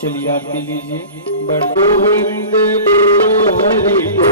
चलिए आरती लीजिए। गोविंद हरि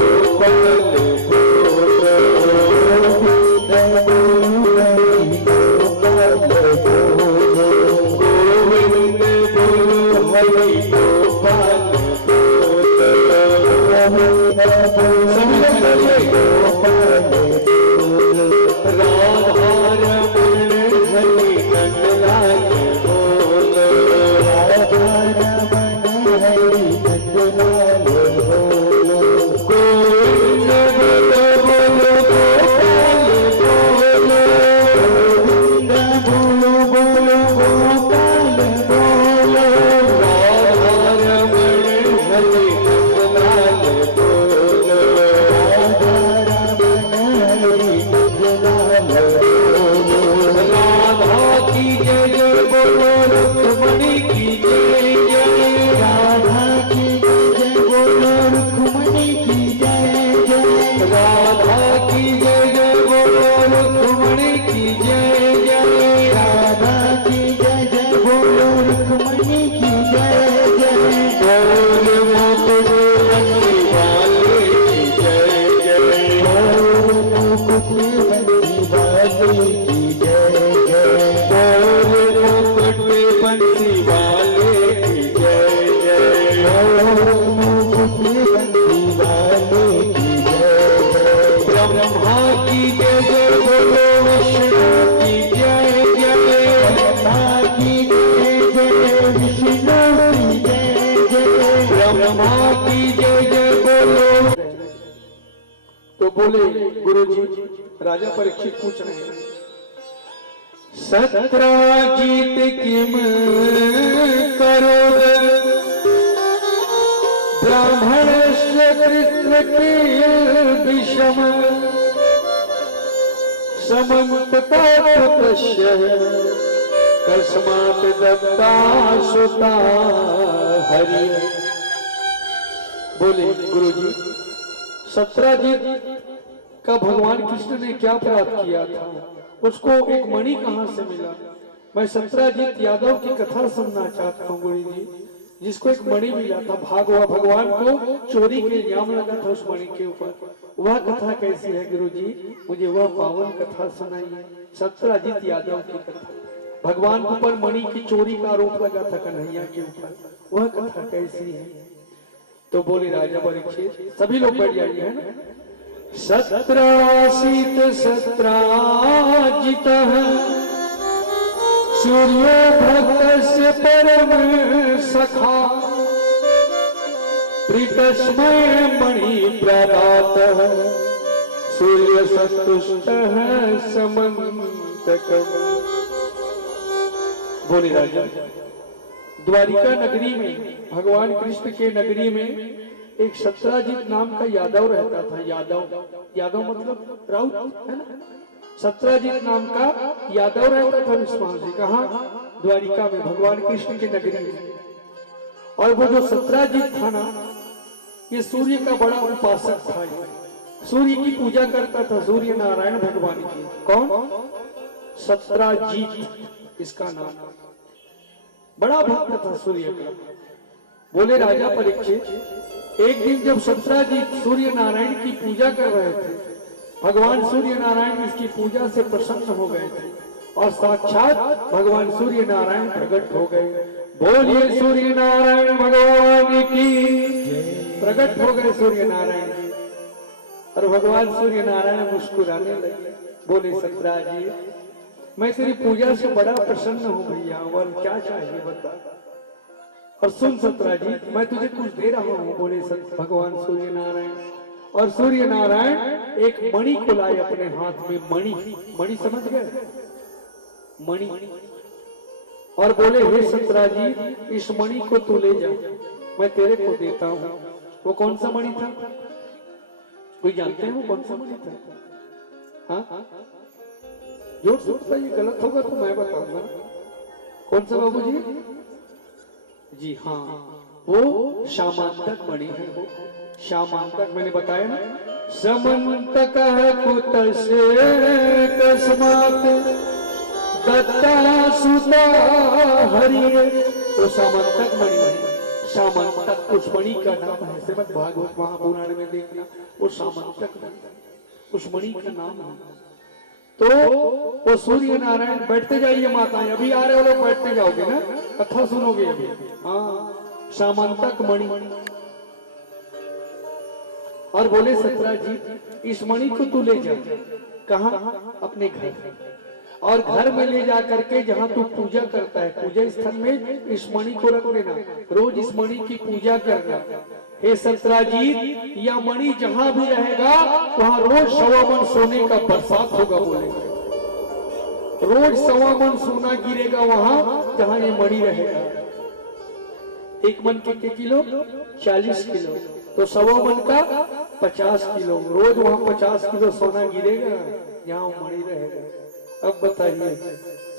बोले गुरुजी, राजा परीक्षित पूछ रहे हैं, सत्राजित किम करो ब्राह्मण कृष्ण के विषम समन्तता कस्मात् दत्ता सुता हरि। बोले गुरुजी, सत्राजित का भगवान कृष्ण ने क्या प्राप्त किया था, उसको एक मणि कहां से मिला? मैं सत्राजित यादव की कथा सुनना चाहता हूँ गुरुजी, जिसको एक मणि मिला था, भाग हुआ, भगवान को चोरी के इल्जाम लगा था उस मणि के ऊपर। वह कथा कैसी है गुरुजी? मुझे वह पावन कथा सुनाइए, सत्राजित यादव की कथा। भगवान के ऊपर मणि की चोरी का आरोप लगा था कन्हैया के ऊपर, वह कथा कैसी है? तो बोले राजा परीक्षित, सभी लोग बैठ जाइए, है ना। सत्रासीत सत्राजित सूर्यो भक्तस्य परम सखा प्रीतस्मय मणि प्रदातः सूर्य सन्तुष्टः समन्तकम्। बोले राजा, द्वारिका नगरी में, भगवान कृष्ण के नगरी में एक सत्राजित नाम का यादव रहता था। यादव मतलब राउत, है ना। सत्राजित नाम का यादव रहता था विश्वास जी, कहा? द्वारिका में, भगवान कृष्ण के नगरी में। और वो जो सत्राजित था ना, ये सूर्य का बड़ा उपासक था, सूर्य की पूजा करता था, सूर्य नारायण भगवान की। कौन? सत्राजित इसका नाम, बड़ा भक्त था सूर्य का। बोले राजा परीक्षित, एक दिन जब सत्राजित सूर्य नारायण की पूजा कर रहे थे, भगवान सूर्य नारायण इसकी पूजा से प्रसन्न हो गए थे और साक्षात भगवान सूर्य नारायण प्रकट हो गए। बोलिए सूर्य नारायण भगवान की। प्रकट हो गए सूर्य नारायण और भगवान सूर्य नारायण मुस्कुराने लगे। बोले सत्राजित, मैं तेरी पूजा से बड़ा प्रसन्न हूँ भैया, और क्या चाहिए बता। और सुन सत्राजित, मैं तुझे कुछ दे रहा हूँ। बोले भगवान सूर्य नारायण। और सूर्य नारायण एक मणि को लाए अपने हाथ में, मणि समझ गए, मणि। और बोले हे सत्राजित, इस मणि को तू ले जा, मैं तेरे को देता हूँ। वो कौन सा मणि था? कोई जानते हैं वो कौन सा मणि था? हाँ, जोर से बताइए, गलत होगा तो मैं बताऊंगा। कौन सा बाबू जी? जी हाँ, वो शामांतक मणि है। वो शामांतक मैंने बताया ना, समंतक कुतसे कस्मात् दत्ता सुता हरि। वो शामांतक मणि है। शामांतक उस मणि का नाम है, श्रीमद् भागवत महापुराण में देखना, वो शामांतक उस मणि का नाम है। तो वो सूर्य नारायण, बैठते जाइए माताएं, अभी आ रहे हो लोग, बैठते जाओगे ना, कथा सुनोगे अभी। हाँ, शामांतक मणि। और बोले सत्राजित, इस मणि को तू ले जा। कहा? अपने घर। और घर में ले जा करके जहाँ तू पूजा करता है, पूजा स्थल में इस मणि को रख देना, रोज इस मणि की पूजा करना। हे सत्राजित, यह मणि जहां भी रहेगा वहां रोज 1.25 मन सोने का बरसात होगा। बोले रोज 1.25 मन सोना गिरेगा वहां जहां ये मणि रहेगा। 1 मन कितने किलो? 40 किलो। तो 1.25 मन का 50 किलो। रोज वहां 50 किलो सोना गिरेगा जहां मणि रहेगा। अब बताइए,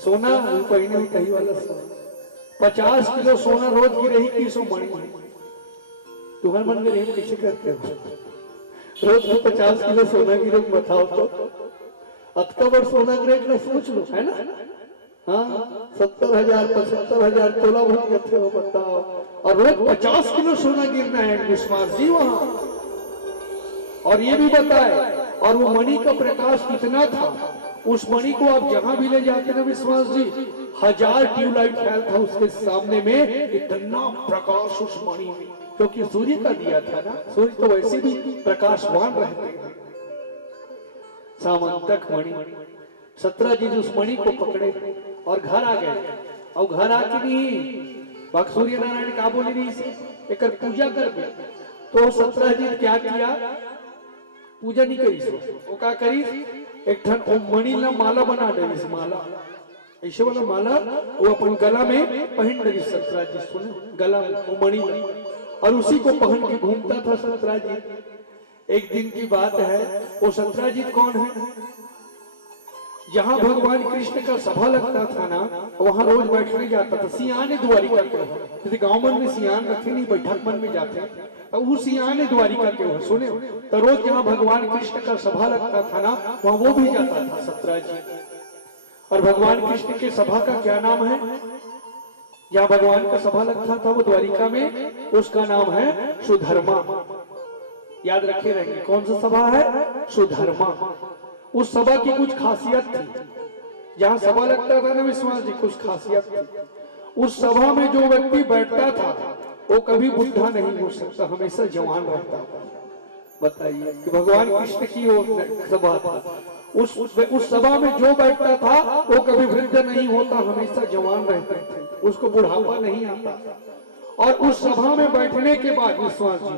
सोना पहने हुई कहीं वाला सोना 50 किलो सोना रोज गिरे ही 300 मणि। तुम्हारे मन में रेम कैसे करते हो? रोज को 50 किलो सोना गिरे, बताओ तो अतकबर सोना गिरे ना, सोच लो, है ना। हाँ, 70,000 75,000 तोला भर करते हो, बताओ। और रोज 50 किलो सोना गिरना है विश्वास जी वहां। और ये भी बताए, और वो मणि का प्रकाश कितना था, उस मणि को आप जहां भी ले जाते ना विश्वास जी, 1000 ट्यूबलाइट फैलता उसके सामने में, इतना प्रकाश उस मणि में, क्योंकि सूर्य का दिया था ना। सूर्य तो वैसे भी प्रकाशवान रहते हैं। सामंतक मणि। सत्राजित उस मणि को पकड़े और घर आ गए। और घर आके भी सूर्य नारायण का बोले नहीं से एक पूजा कर गए। तो सत्राजित क्या किया, पूजा नहीं करी सो वो का करी एक ठन ओ मणि ला माला बना दे माला ऐसे वाला माला वो अपन गला में पहन दे सतराज जी सुने गला में वो मणि और उसी को पहन के घूमता था सतराज जी। एक दिन की बात है वो सतराज जी कौन है जहां भगवान कृष्ण का सभा लगता था ना वहां रोज बैठने जाता था। सियाने द्वारिका के जैसे गांव मन में सियान रखे नहीं बैठक मन में जाते तो वो सियाने द्वारिका के हो सुने तो रोज जहां भगवान कृष्ण का सभा लगता था ना वहां वो भी जाता था सतराज जी। और भगवान कृष्ण के सभा का क्या नाम है जहाँ भगवान का सभा लगता था वो द्वारिका में उसका नाम है सुधर्मा। याद रखे रहेंगे कौन सा सभा है सुधर्मा। उस सभा की कुछ खासियत थी जहाँ सभा लगता था ना विश्वास जी कुछ खासियत थी। उस सभा में जो व्यक्ति बैठता था वो कभी बुढ़ा नहीं हो सकता हमेशा जवान रहता था। बताइए कि भगवान कृष्ण की वो सभा था उस सभा में जो बैठता था वो कभी वृद्ध नहीं होता हमेशा जवान रहते थे उसको बुढ़ापा नहीं आता। और उस सभा में बैठने के बाद विश्वास जी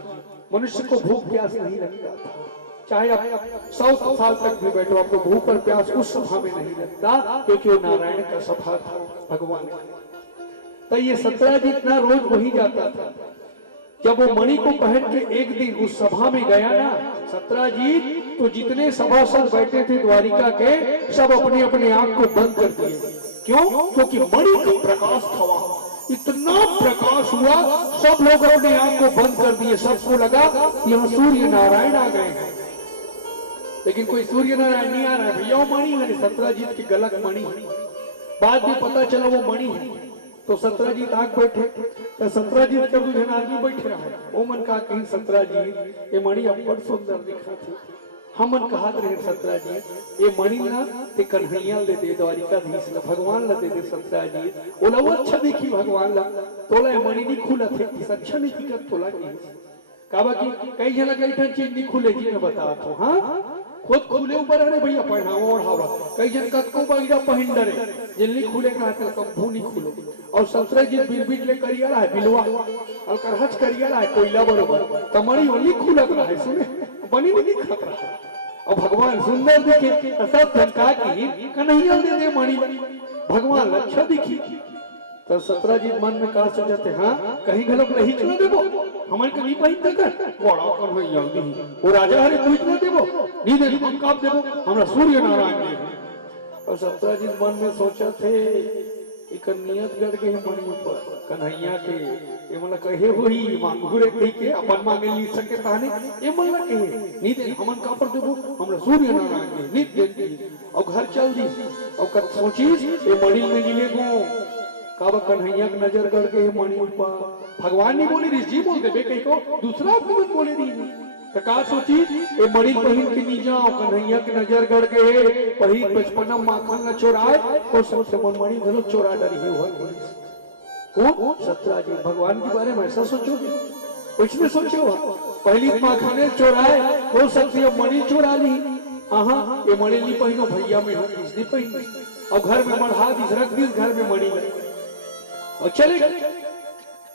मनुष्य को भूख प्यास नहीं लगता था चाहे आप 100 साल तक भी बैठो आपको भूख और प्यास उस सभा में नहीं लगता क्योंकि वो नारायण का सभा था भगवान। तो ये सतराज जी इतना रोज वही जाता था। जब वो मणि को पहन के एक दिन उस सभा में गया ना सतराज जी तो जितने सभासद बैठे थे द्वारिका के सब अपने अपने आंख को बंद कर दिए। क्यों? क्योंकि मणि का प्रकाश था इतना प्रकाश हुआ सब लोग अपने आंख को बंद कर दिए। सबको लगा यहाँ सूर्य नारायण आ गए हैं लेकिन कोई सूर्य नारायण नहीं आ रहा है भैया मणि है सतराजीत की गलत मणि। बाद में पता चला वो मणि है तो सतराजीत आग बैठे तो सतराजीत का दूसरे आदमी बैठे रहा वो मन कहा कहीं सतराजीत ये मणि अब बड़ सुंदर दिखा थी हम मन कहा रहे सतराजीत ये मणि ना ते कन्हैया ले दे द्वारिकाधीश ला भगवान ला दे दे सतराजीत वो लो अच्छा देखी भगवान ला तोला ये मणि नहीं खुला थे अच्छा नहीं दिखत तोला की काबा की कई जन कई ठन चीज नहीं खुले जी ने बता तो हाँ खुद खुले ऊपर अरे भैया पहनावा और हवा कई जन कतको बगीरा पहिन डरे जिल्ली खुले का हाथ कब्बू नहीं खुले और सतराज जी बिरबिट ले करिया रहा है बिलवा और करहच करिया रहा है कोयला बरोबर तमड़ी ओली खुलत रहा है सुने बनी नहीं दिखत रहा और भगवान सुंदर दिखे सब धनका की कन्हैया दे दे मणि भगवान अच्छा दिखी तो सतराज जी मन में कहा सोचते हाँ कहीं गलत नहीं चला देबो हमारे कहीं पहिन देकर बड़ा कर भैया दी वो राजा हरे कुछ ना देबो नहीं दे हम काप देबो हमरा सूर्य नारायण दे। और सतराज जी मन में सोचा थे एक नियत गढ़ के मणि पर कन्हैया के ये मतलब कहे होई मांगुरे कही के अपन मांगे ली सके ताने ये मतलब कहे नहीं दे हमन का पर देबो हमरा सूर्य नारायण दे नित दे और घर चल दी और कत सोची ये मणि में नीले गो काबा कन्हैया की नजर करके मणि ऊपर भगवान नहीं बोले ऋषि बोल दे कहीं को दूसरा आदमी मत बोले रही तो का सोची ये मणि पहिन के नी जाओ कन्हैया की नजर करके वही बचपना माखन न चोराए और सबसे मन मणि घलो चोरा डरी हुई कौन सतराज जी भगवान के बारे में ऐसा सोचोगे कुछ नहीं सोचो पहली माखने चोराए वो सबसे मणि चोरा ली हाँ ये मणि नहीं पहनो भैया में हो किसने पहनी और घर में मढ़ा दी रख दी घर में मणि और चले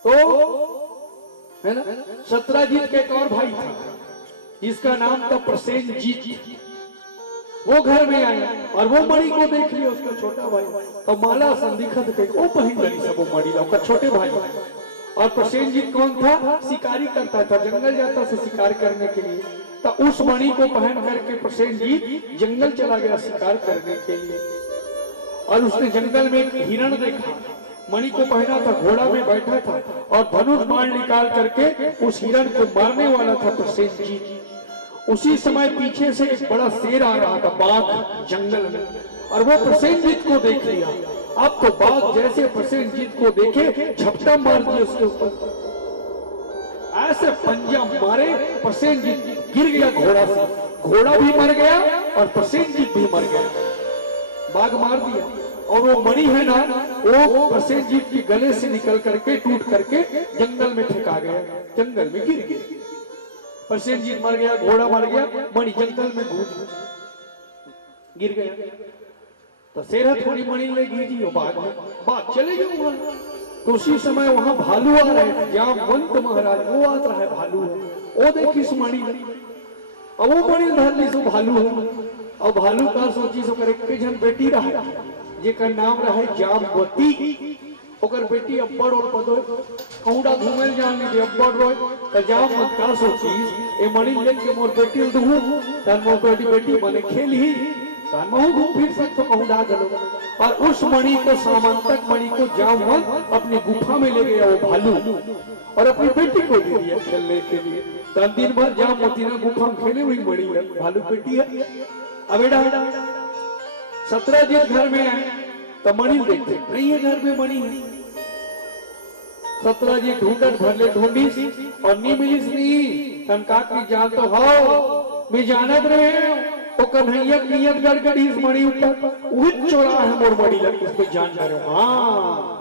तो है ना सतराजीत के एक और भाई था इसका नाम था प्रसेनजीत। वो घर में आया और वो मणि को देख लिया उसका छोटा भाई तो माला संदिखत के वो पहन रही सब वो मणि उसका छोटे भाई और प्रसेनजीत कौन था शिकारी करता था जंगल जाता था शिकार करने के लिए तो उस मणि को पहन करके प्रसेनजीत जंगल चला गया शिकार करने के लिए और उसने जंगल में एक हिरण देखा मणि को पहना था घोड़ा में बैठा था और धनुष बाण निकाल करके उस हिरण को मारने वाला था प्रसेनजीत। उसी समय पीछे से एक बड़ा शेर आ रहा था बाघ जंगल में और वो प्रसेनजीत को देख लिया। अब तो बाघ जैसे प्रसेनजीत को देखे झपटा मार दिया उसके ऊपर ऐसे पंजा मारे प्रसेनजीत गिर गया घोड़ा से घोड़ा भी मर गया और प्रसेनजीत भी मर गया बाघ मार दिया। और वो मणि है ना वो प्रसेनजीत के गले से निकल करके टूट करके जंगल में फेंका गया जंगल में गिर गया प्रसेनजीत मर गया घोड़ा मर गया मणि जंगल में गिर गया। तो शेर थोड़ी मणि ले गिरी बाघ चले गए वहां तो उसी समय वहां भालू आ रहे थे जहाँ मंत महाराज वो आ रहा है भालू वो देखी इस मणि अब वो मणि धर ली सो भालू है। और भालू का सोची सो करे के जन बेटी रहा जेकर नाम रहे जामवती। ओकर बेटी अब्बड़ और पदो कौड़ा घूमेल जान ली अब्बड़ रोय त जामवत का सोची ए मणि लेके मोर बेटी दूँ तन मोर बेटी बने खेली तन महू घूम फिर सकतो कौड़ा गलो। और उस मणि को सामंतक मणि को जामवत अपनी गुफा में ले गया वो भालू और अपनी बेटी को दे दिया खेलने के लिए। तन दिन भर जामवती ने गुफा में खेले हुई मणि है भालू बेटी है। अब बेटा 17 दिन घर में आए तो मणि देखते नहीं है घर में मणि है। 17 जी ढूंढत भरले ढूंढी और नी मिलिस नी तनका की जान तो हो मैं जानत रहे तो कन्हैया नियत गड़गड़ी इस मणि ऊपर वही चोरा है मोर मणि लग इस पे जान करे। हाँ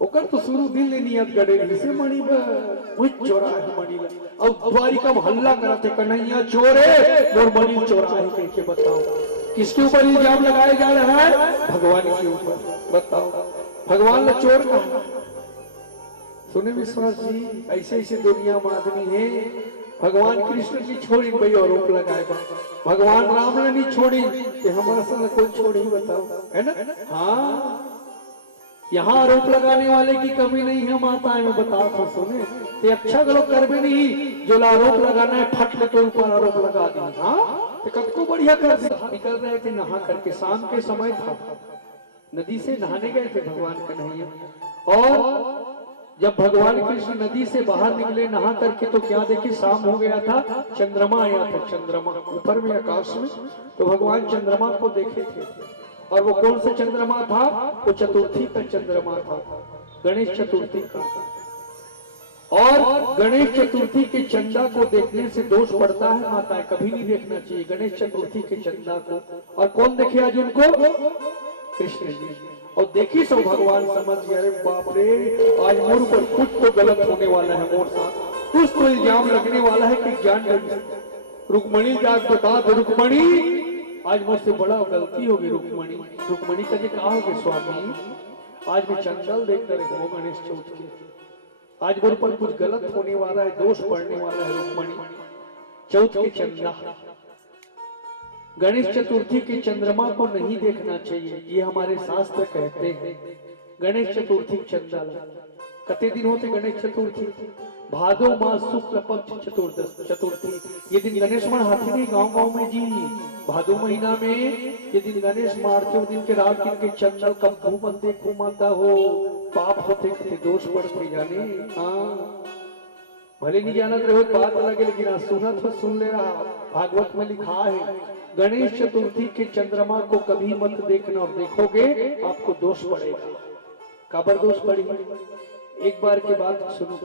ओकर तो शुरू दिल ने नियत गड़े इसे मणि वही चोरा है मणि लग। और द्वारिका में हल्ला करते कन्हैया चोरे मोर मणि चोरा है कह के बताओ किसके ऊपर इल्जाम लगाया जा रहा है भगवान के ऊपर। बताओ भगवान ने चोर कहा। सुने विश्वास जी ऐसे ऐसे दुनिया में आदमी है। भगवान कृष्ण की छोड़ी कोई आरोप लगाएगा भगवान राम ने नहीं छोड़ी कि हमारा संग कोई छोड़ी बताओ है ना। हाँ यहाँ आरोप लगाने वाले की कमी नहीं है माता मैं बता तो सुने ते अच्छा लोग कर भी नहीं जो आरोप लगाना है फट के ऊपर आरोप लगा दी। हाँ तो कब को बढ़िया कर निकल रहे थे नहा करके शाम के समय था नदी से नहाने गए थे भगवान कन्हैया। और जब भगवान कृष्ण नदी से बाहर निकले नहा करके तो क्या देखे शाम हो गया था चंद्रमा आया था। चंद्रमा ऊपर में आकाश में तो भगवान चंद्रमा को देखे थे। और वो कौन सा चंद्रमा था वो चतुर्थी का चंद्रमा था गणेश चतुर्थी का। और गणेश चतुर्थी के चंदा को देखने से दोष पड़ता है माता कभी नहीं देखना चाहिए गणेश चतुर्थी के चंदा को। और कौन देखे आज उनको कृष्ण जी। और देखी सो भगवान समझ गए अरे बाप रे आज मोर पर कुछ तो गलत होने वाला है मोर साथ कुछ तो इल्जाम लगने वाला है कि ज्ञान रुक्मणी जाग बता दो रुक्मणी आज मुझसे बड़ा गलती होगी। रुक्मणी का जी कहा होगी स्वामी आज मैं चंचल देख कर हो गणेश चौथ की आज मोर पर कुछ गलत होने वाला है दोष पड़ने वाला है। रुक्मणी चौथ के चंदा गणेश चतुर्थी के चंद्रमा को नहीं देखना चाहिए ये हमारे शास्त्र कहते हैं। गणेश चतुर्थी चंदा कते दिन होते गणेश चतुर्थी भादो मास शुक्ल पक्ष चतुर्थी ये दिन गणेश मन हाथी नहीं गांव में जी भादो महीना में ये दिन गणेश मारते दिन के रात दिन के चंदल कब घूमते घूमता हो पाप होते कते दोष पड़ते जाने। हाँ भले नहीं जानत रहे बात लगे लेकिन सुनत हो सुन ले रहा भागवत में लिखा है गणेश चतुर्थी के चंद्रमा को कभी मत देखना और देखोगे आपको दोष पड़ेगा। काबर दोष पड़ेगा एक बार की बात सुनो।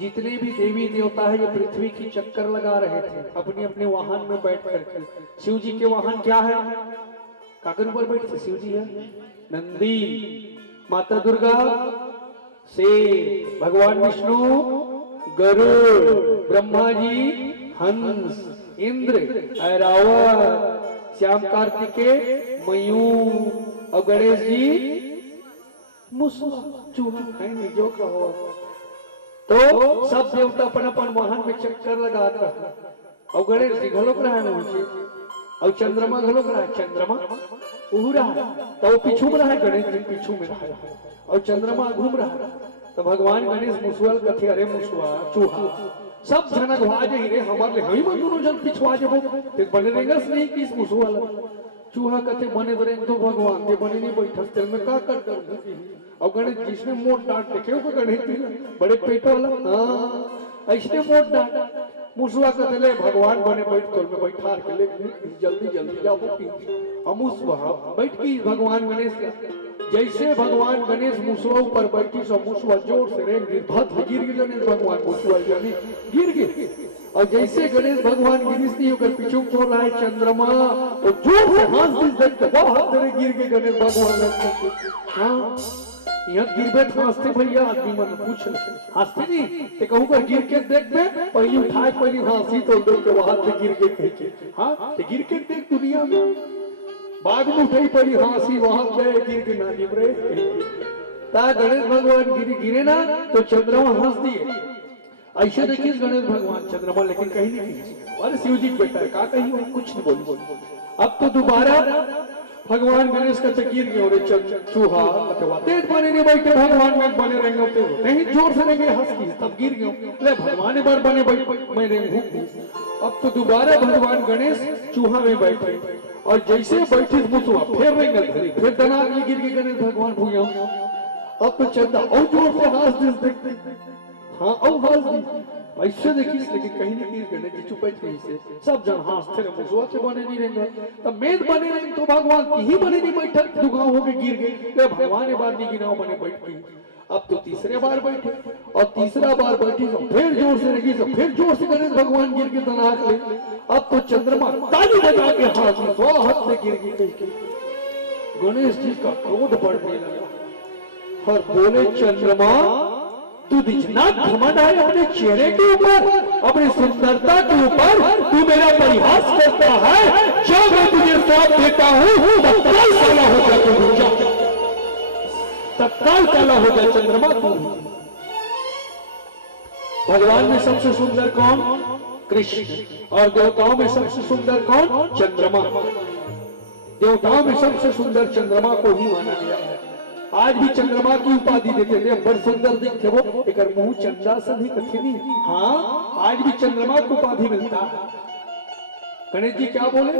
जितने भी देवी देवता है ये पृथ्वी की चक्कर लगा रहे थे अपने अपने वाहन में बैठ करके। शिव जी के वाहन क्या है काकर ऊपर बैठे शिव जी है नंदी माता दुर्गा से भगवान विष्णु गरुड़ ब्रह्मा जी हंस इंद्र ऐरावत श्याम कार्तिकेय मयूर और गणेश जी मुसवा चूहा है नहीं जो कहो। तो सब देवता अपन अपन वाहन में चक्कर लगा रहा और गणेश जी घलोक रहा है मुझे और चंद्रमा घलोक रहा है चंद्रमा उहू रहा तो वो पीछू में रहा है गणेश जी पीछू में रहा है और चंद्रमा घूम रहा है। तो भगवान गणेश मुसवल कथे अरे मुसवा चूहा सब जनक भाज ही रे हमारे हम ही दोनों जन पिछवा जब ते बने रहेगा नहीं किस मुसवल चूहा कथे बने बने तो भगवान के बने नहीं बैठस तेल में का कर और गणेश जिसने मोट डांट देखे वो गणेश बड़े पेट वाला हाँ ऐसे मोट डांट मुसवा कहते ले भगवान बने बैठ तोल में बैठा के ले जल्दी जल्दी जाओ मुसवा बैठ की भगवान गणेश जैसे भगवान गणेश मुसवा ऊपर बैठी सो मुसवा जोर से रेंग गिर गणेश भगवान मुसवा यानी गिर गए। और जैसे गणेश भगवान गिरीश नहीं होकर पीछू छोड़ रहा है चंद्रमा तो जोर से हाथ गिर के गणेश भगवान हाँ यहाँ गिरबे हंसते भैया आदमी मन पूछ हंसते नहीं ते कहूँ कर गिर के देख दे पहले उठाए पहले हंसी तो दो के वहां से गिर के फेंके हाँ ते गिर के देख दुनिया में बाद में उठाई पड़ी हंसी वहां से गिर के ना गिर रहे ता गणेश भगवान गिरे ना तो चंद्रमा हंस दिए ऐसे देखिए गणेश भगवान चंद्रमा, लेकिन कहीं नहीं, अरे शिव जी बेटा है, का कहीं कुछ नहीं बोल। अब तो दोबारा भगवान गणेश का गिर गए और चूहा तेज बने नहीं बैठे, भगवान में बने रहेंगे कहीं जोर से रहेंगे हंस की, तब गिर गए भगवान बार बने मैं रेंगू। अब तो दोबारा भगवान गणेश चूहा में बैठे और जैसे बैठे मुसवा फिर रेंगे, फिर दनाग में गिर के गणेश भगवान भूया। अब तो चंदा और जोर से हंस देखते, हाँ और हंस ऐसे देखिए, लेकिन कहीं ना कहीं गणेश जी चुप कहीं से सब जन हंसते रहे, मुसवा से बने नहीं रहेंगे, तब मेद बने रहेंगे तो भगवान की ही बने नहीं बैठा, दुगाव हो गए गिर गए, भगवान ने बार नहीं गिनाव बने बैठ गई। अब तो तीसरे बार बैठे और तीसरा बार बैठी तो फिर जोर से लगी, तो फिर जोर से गणेश भगवान गिर के तनाक ले। अब तो चंद्रमा ताली बजा के हाथ में गिर गई। गणेश जी का क्रोध बढ़ने लगा और बोले चंद्रमा तू इतना घमंड है अपने चेहरे के ऊपर, अपनी सुंदरता के ऊपर, तू मेरा परिहास करता है, जब मैं तुझे साथ देता हूँ तत्काल काला हो जा, तू तत्काल काला हो जा चंद्रमा तू। भगवान में सबसे सुंदर कौन? कृष्ण। और देवताओं में सबसे सुंदर कौन? चंद्रमा। देवताओं में सबसे सुंदर चंद्रमा को ही माना गया है। आज भी चंद्रमा की उपाधि देते थे, बड़ सुंदर दिखते वो, एक मुंह चंद्रा से भी कथी नहीं। हाँ, आज भी चंद्रमा को उपाधि मिलता है। गणेश जी क्या बोले?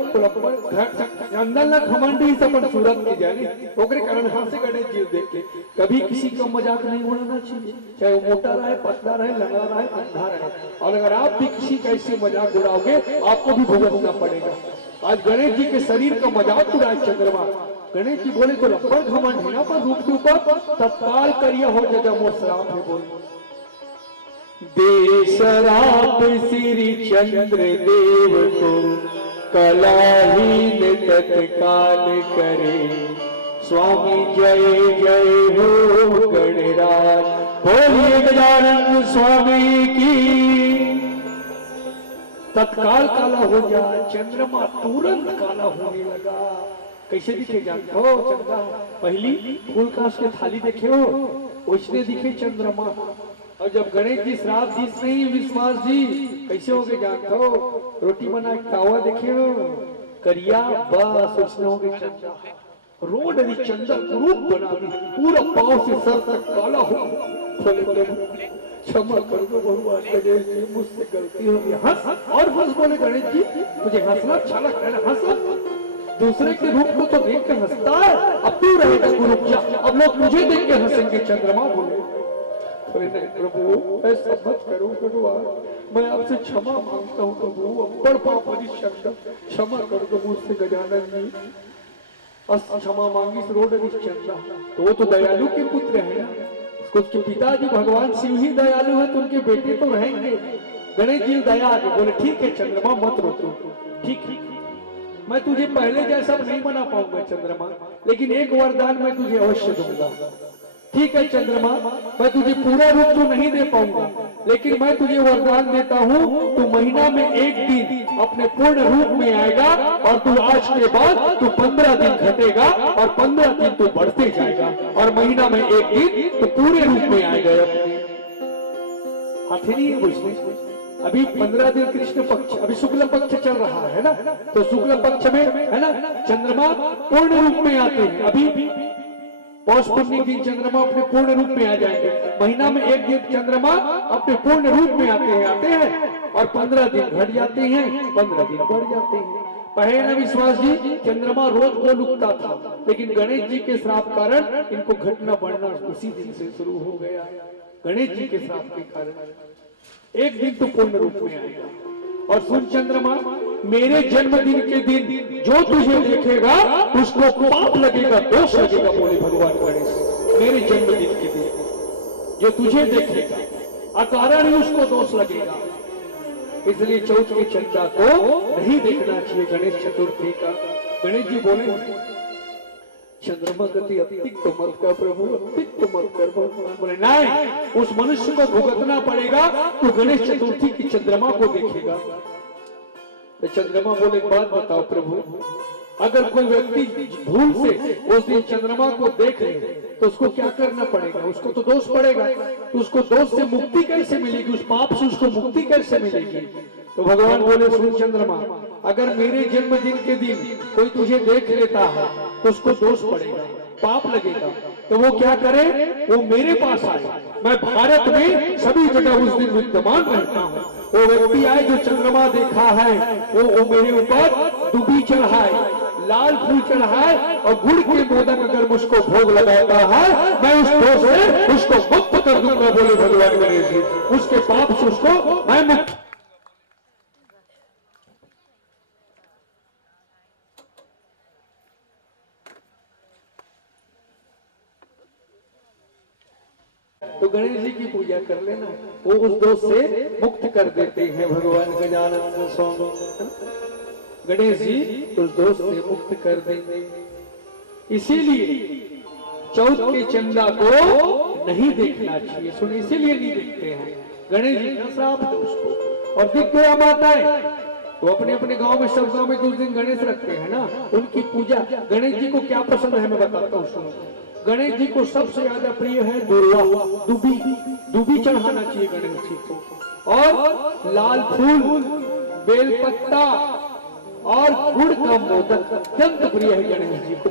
अंदर न घमंडी सपन सूरत की जाने, ओकरे कारण हाथ से गणेश जी देख के कभी किसी का मजाक नहीं उड़ाना चाहिए, चाहे वो मोटा रहे, पतला रहे, लंगड़ा रहे, अंधा रहे। और अगर आप भी किसी का ऐसे मजाक उड़ाओगे आपको भी भुगतना पड़ेगा। आज गणेश जी के शरीर का मजाक उड़ाए चंद्रमा। गणेश जी बोले को लंबर घमंड है पर रूप के ऊपर तत्काल करिया हो जगह मोर श्राप है। बोले दे शराप श्री चंद्र देव को, कलाहीन तत्काल करे, स्वामी जय जय हो गणराज, बोलिए गजानन स्वामी की। तत्काल काला हो जाए चंद्रमा, तुरंत काला होने लगा। कैसे दिखे जानते हो? चंद्रमा पहली फूल काश के थाली देखे हो, उसने दिखे चंद्रमा। और जब गणेश जी श्राप जीत नहीं विश्वास जी कैसे हो गए जानते हो? रोटी बना तावा देखे हो करिया, बस उसने हो गए चंद्रा। रोड अभी चंद्र रूप बना दी, पूरा पांव से सर तक काला हो। क्षमा कर दो भगवान गणेश जी, मुझसे गलती हो गई। हंस और हंस। बोले गणेश जी मुझे हंसना अच्छा लगता है, हंस। दूसरे के रूप को तो देख के हंसता है, अब तू रहेगा गुरु क्या, अब लोग मुझे देख के हंसेंगे। चंद्रमा बोले नहीं प्रभु ऐसा मत करो भगवान, मैं आपसे क्षमा मांगता हूँ प्रभु, बड़ पापी शब्द क्षमा कर दो मुझसे गजानन जी। क्षमा मांगी रोड चंद्रा, तो वो तो दयालु के पुत्र है ना, उसके पिताजी भगवान शिव ही दयालु है तो उनके बेटे तो रहेंगे। गणेश जी दया आगे बोले ठीक है चंद्रमा मत रोको, ठीक मैं तुझे पहले जैसा नहीं बना पाऊंगा चंद्रमा, लेकिन एक वरदान मैं तुझे अवश्य दूंगा। ठीक है चंद्रमा, मैं तुझे पूरा रूप तो नहीं दे पाऊंगा, लेकिन मैं तुझे वरदान देता हूँ, तू महीना में एक दिन अपने पूर्ण रूप में आएगा और तू आज के बाद तू 15 दिन घटेगा और 15 दिन तू बढ़ते जाएगा और महीना में एक दिन तू पूरे रूप में आएगा। हाथी नहीं अभी 15 दिन कृष्ण पक्ष, अभी शुक्ल पक्ष चल रहा है ना, तो शुक्ल पक्ष में है ना चंद्रमा पूर्ण रूप में आते हैं। अभी पौष पूर्णिमा दिन चंद्रमा अपने पूर्ण रूप में आ जाएंगे, महीना में एक दिन चंद्रमा अपने पूर्ण रूप में आते हैं और 15 दिन घट जाते हैं, 15 दिन बढ़ जाते हैं। पहले न विश्वास जी चंद्रमा रोज को लुकता था, लेकिन गणेश जी के श्राप कारण इनको घटना बढ़ना उसी दिन से शुरू हो गया। गणेश जी के श्राप के कारण एक दिन तो पूर्ण रूप में आएगा। और सुन चंद्रमा, मेरे जन्मदिन के दिन जो तुझे देखेगा उसको पाप लगेगा, दोष लगेगा। बोले भगवान गणेश मेरे जन्मदिन के दिन जो तुझे देखेगा अकारण ही उसको दोष लगेगा, इसलिए चौथ के चंदा को नहीं देखना चाहिए गणेश चतुर्थी का। गणेश जी बोले चंद्रमा गति अतिरिक्त मत कर प्रभु, अतिरिक्त मत कर। बोले नहीं, उस मनुष्य को भुगतना पड़ेगा तो गणेश चतुर्थी की चंद्रमा को देखेगा। तो चंद्रमा बोले बात बताओ प्रभु, अगर कोई व्यक्ति भूल से उस दिन चंद्रमा को देख ले तो उसको क्या करना पड़ेगा? उसको तो दोष पड़ेगा। तो उसको दोष से मुक्ति कैसे मिलेगी? उस पाप से उसको मुक्ति कैसे मिलेगी? तो भगवान बोले, सुन चंद्रमा, अगर मेरे जन्मदिन के दिन कोई तुझे देख लेता है तो उसको दोष पड़ेगा, पाप लगेगा। तो वो क्या करे? वो मेरे पास आए। मैं भारत में सभी जगह उस दिन विद्यमान रहता हूँ। वो व्यक्ति आए जो चंद्रमा देखा है, वो मेरे ऊपर दुबी चढ़ाए, लाल फूल चढ़ाए और गुड़ के मोदक अगर मुझको भोग लगाता है, मैं उस दोष से उसको मुक्त कर दूंगा। बोले भगवान गणेश जी, उसके पाप से उसको मैं मुक्त। तो गणेश जी की पूजा कर लेना, वो उस दोष से मुक्त कर देते हैं। भगवान गजानन स्वामी गणेश जी उस दोष से मुक्त कर देंगे। इसीलिए चौथ के चंदा को नहीं देखना चाहिए। सुन, इसीलिए नहीं देखते हैं। गणेश जी का श्राप है उसको। और दिख गया माताएं तो अपने अपने गांव में, सब गांव में कुछ दिन गणेश रखते हैं ना, उनकी पूजा। गणेश जी को क्या पसंद है मैं बताता हूँ, सुनो। गणेश जी को सबसे ज्यादा प्रिय है दुर्वा, दुबी चढ़ाना चाहिए गणेश जी को, और लाल फूल, बेलपत्ता और गुड़ का मोदक अत्यंत प्रिय है गणेश जी को।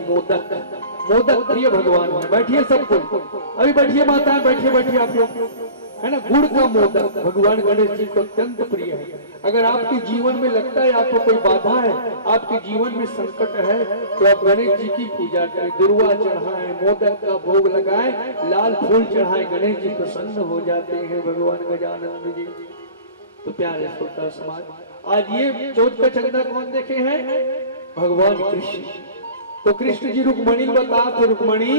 मोदक प्रिय भगवान है। बैठिए सब कोई, अभी बैठिए माताएं, बैठिए आप लोग, है ना। गुड़ का मोदक भगवान गणेश जी को अत्यंत प्रिय है। अगर आपके जीवन में लगता है आपको कोई बाधा है, आपके जीवन में संकट है, तो आप गणेश जी की पूजा करें, दुर्वा चढ़ाएं, मोदक का भोग लगाएं, लाल फूल चढ़ाएं, गणेश जी प्रसन्न हो जाते हैं। भगवान गजानन जी। तो प्यारे श्रोता समाज, आज ये चौथ का चंदा कौन देखे हैं? भगवान कृष्ण। तो कृष्ण जी रुक्मणी बता थे, रुक्मणी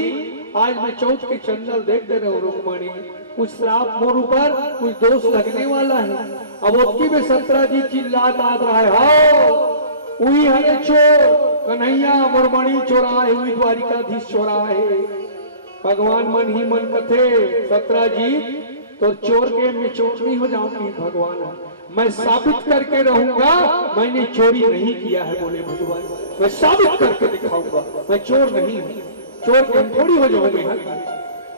आज मैं चौथ के चंदा देख दे रहा हूँ। रुक्मणी, कुछ श्राप मोर ऊपर, कुछ दोष लगने वाला है। अब उसकी में सत्रजीत चिल्लात आ रहा है, हाओ उई हरे चोर कन्हैया मोरमणि चोराए हुई द्वारिकाधीश चोराए। भगवान मन ही मन कथे, सत्रजीत तो चोर के मैं चोर नहीं हो जाऊंगी। भगवान, मैं साबित करके रहूंगा मैंने चोरी नहीं किया है। बोले भगवान, मैं साबित करके दिखाऊंगा मैं चोर नहीं हूँ। चोर के थोड़ी हो जाऊंगे।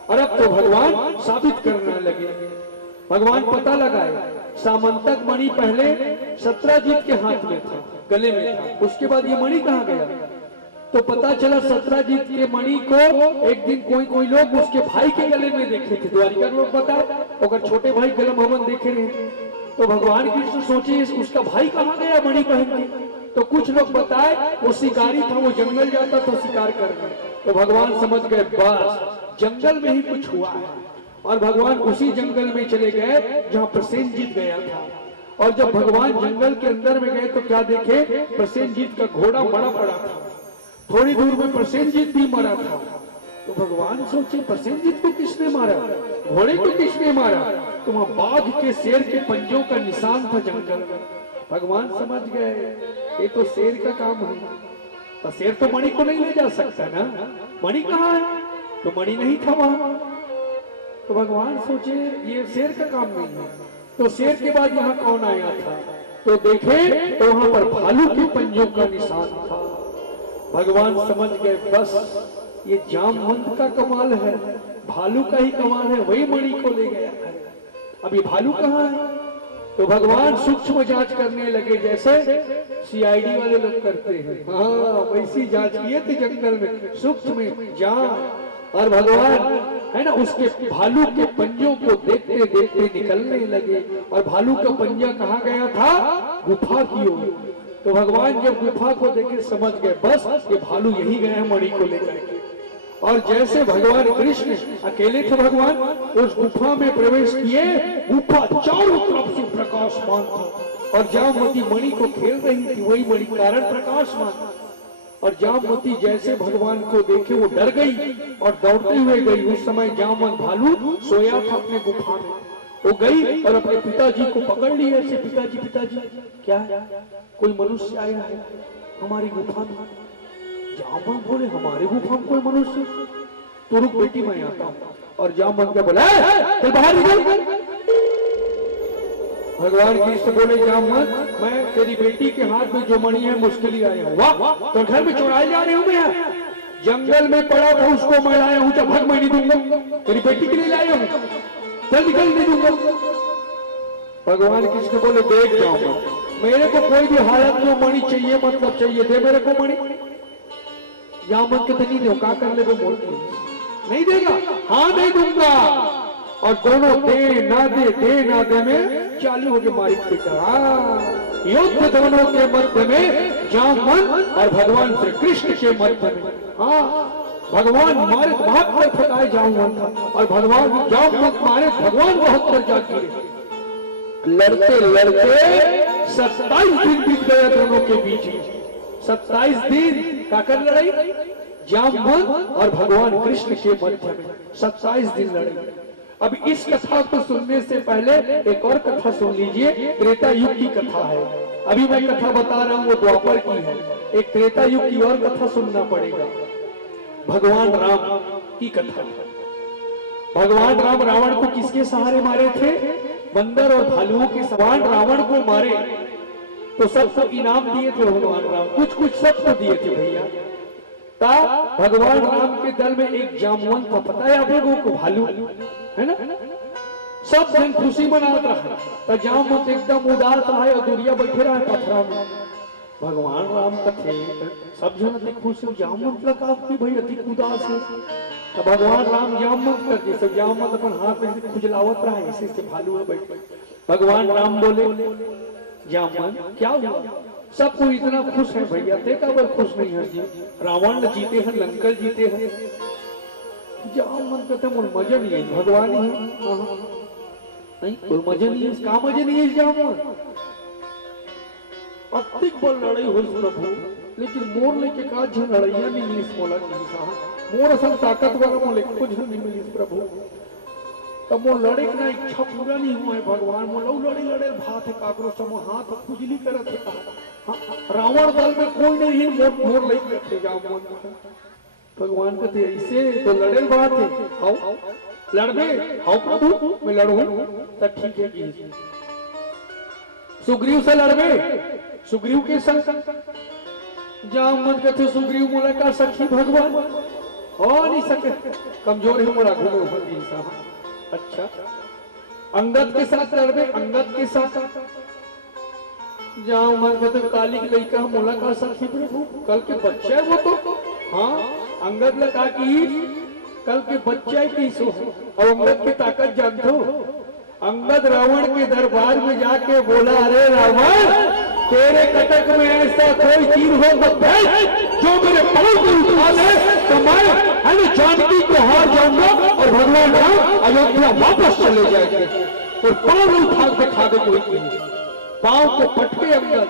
और अब तो भगवान साबित करने लगे। भगवान पता लगाए, सामंतक मणि पहले सत्रजीत के हाथ में था, गले में था। उसके बाद ये मणि कहाँ गया? तो पता चला सत्रजीत के मणि को एक दिन कोई लोग उसके भाई के गले में देखे थे। द्वारिका लोग बताए, अगर छोटे भाई गलम हमन देखे रहे। तो भगवान कृष्ण सोचे उसका भाई कहाँ गया मणि पहन के? तो कुछ लोग बताए वो शिकारी था, वो जंगल जाता था शिकार करने। तो भगवान समझ गए बस जंगल में ही कुछ हुआ है। और भगवान उसी जंगल में चले गए जहाँ प्रसेनजीत गया था। और जब भगवान जंगल के अंदर में गए तो क्या देखे? प्रसेनजीत का घोड़ा मरा पड़ा था। थोड़ी दूर में प्रसेनजीत भी मरा था। तो भगवान सोचे प्रसेनजीत को किसने मारा, घोड़े को किसने मारा? तो वहां बाघ के, शेर के पंजों का निशान था जंगल में। भगवान समझ गए ये तो शेर का काम है, तो शेर तो मणि को नहीं ले जा सकता ना। मणि कहाँ है? तो मणि नहीं था वहां। तो भगवान सोचे ये शेर का काम नहीं है। तो शेर के बाद यहाँ कौन आया था? तो देखे तो वहां पर भालू के पंजों का निशान था। भगवान समझ गए बस ये जामवंत का कमाल है, भालू का ही कमाल है, वही मणि को ले गया है। अब ये भालू कहाँ है? तो भगवान सूक्ष्म जांच करने लगे, जैसे सीआईडी वाले लोग करते हैं। हाँ, वैसी जांच किए थे जंगल में, सूक्ष्म जांच। और भगवान है ना उसके भालू के पंजों को देखते देखते निकलने लगे। और भालू का पंजा कहाँ गया था? गुफा की ओर। तो भगवान जब गुफा को देखे समझ गए बस ये भालू यही गया है मणि को लेकर के। और जैसे भगवान कृष्ण अकेले थे, भगवान उस गुफा में प्रवेश किए, गुफा चारों तरफ से प्रकाशमान था। और जामवती मणि को खेल रही थी, वही मणि कारण प्रकाशमान। और जामवती जैसे भगवान को देखे वो डर गई और दौड़ते हुए गई। उस समय जामवंत भालू सोया था अपने गुफा में। वो गई और अपने पिताजी को पकड़ लिया ऐसे, पिताजी क्या है? कोई मनुष्य आया है हमारी गुफा में। जामवंत बोले हमारे गुफा में कोई मनुष्य? तो रुक बेटी मैं आता हूँ। और जामवंत क्या बोला, चल बाहर निकल। भगवान कृष्ण बोले जामवंत, मैं तेरी बेटी के हाथ में जो मणि है मुश्किल ही आया हूँ। वाह, तो घर में चुराए जा रहे हूँ मैं, जंगल में पड़ा था उसको मैं लाया हूँ, जब भग मैं नहीं दूंगा, तेरी बेटी के लिए लाया हूँ, चल निकल, नहीं दूंगा। भगवान कृष्ण बोले देख जामवंत, मेरे को कोई भी हालत में मणि चाहिए, मतलब चाहिए, दे मेरे को मणि। जामवंत कहते नहीं दो, क्या कर ले वो मोल नहीं देगा, हाँ नहीं दूंगा। और दोनों दे ना दे में चालू हो गए मारिक पिटा। युद्ध दोनों के मध्य में जामवंत और भगवान श्री कृष्ण के मध्य में। हाँ, भगवान मारे 72 फटाए जामवंत और भगवान जामवंत मारे भगवान 72 जागीरे। लड़ते लड़ते 27 दिन बीत गए दोनों के बीच में। 27 दिन का कर लड़ाई जामवंत और भगवान कृष्ण के मध्य में 27 दिन लड़ाई। अब इस कथा को सुनने से पहले एक और कथा सुन लीजिए, त्रेता युग की कथा है। अभी मैं कथा बता रहा हूँ वो द्वापर की है, एक त्रेता युग की और कथा सुनना पड़ेगा। भगवान राम की कथा। भगवान राम रावण को किसके सहारे मारे थे? बंदर और भालुओं के सवाल रावण को मारे तो सबको इनाम दिए थे भगवान राम, कुछ सबको दिए थे भैया। ता भगवान राम के दल में एक जामवंत था, पता है आप लोगों को, भालू है ना, सब जन खुशी मनात रहा। तो जामवंत एकदम उदास रहा और दुनिया बैठे रहा पथरा में। भगवान राम का थे सब जन अति खुश हो, जामवंत लगा आपकी भाई अति उदास है। तो भगवान राम जामवंत कर जैसे जामवंत अपन हाथ में खुजलावत रहा है, ऐसे भालू में बैठ। भगवान राम बोले जामवंत क्या हुआ? सब कोई इतना खुश है भैया, देखा बार खुश नहीं है जी, रावण जीते हैं, लंका जीते हैं। जामवंत कहते मुझे मजा नहीं है, भगवान ही है नहीं, कोई मजा नहीं है, इसका मजा नहीं है जामवंत। अतिक बल लड़ाई हुई प्रभु, लेकिन मोर लेके का झन लड़ाइया नहीं मिली मोला मोर असल ताकतवर मोले कुछ नहीं मिली प्रभु। तब वो लड़े ना इच्छा पूरा नहीं हुआ है भगवान, वो लड़े भात है काकरो समो हाथ खुजली करत है। रावण दल में कोई नहीं है, मोर नहीं करते जामवंत। भगवान कहते ऐसे तो लड़े बात है, आओ लड़बे, आओ प्रभु मैं लड़ूं तब ठीक है कि सुग्रीव से लड़बे, सुग्रीव के संग जामवंत कहते सुग्रीव मुलाकात सखी भगवान हो नहीं सके, कमजोर है मोरा घूमे ऊपर साहब। अच्छा अंगद के साथ लड़बे, अंगद के साथ जामवंत कहते काली की लड़का मुलाकात सखी प्रभु, कल के बच्चा है वो तो। हाँ अंगद लगा की कल के बच्चा की सो, और अंगद की ताकत जानते हो। अंगद रावण के दरबार में जाके बोला अरे रावण तेरे कटक में ऐसा कोई तीर हो सकता है जो मेरे पांव को उठा ले तो मैं जानकी को हार जाऊंगा और भगवान राम अयोध्या वापस चले जाएंगे। और पांव उठा के खा दे कोई, पांव को पटके अंगद।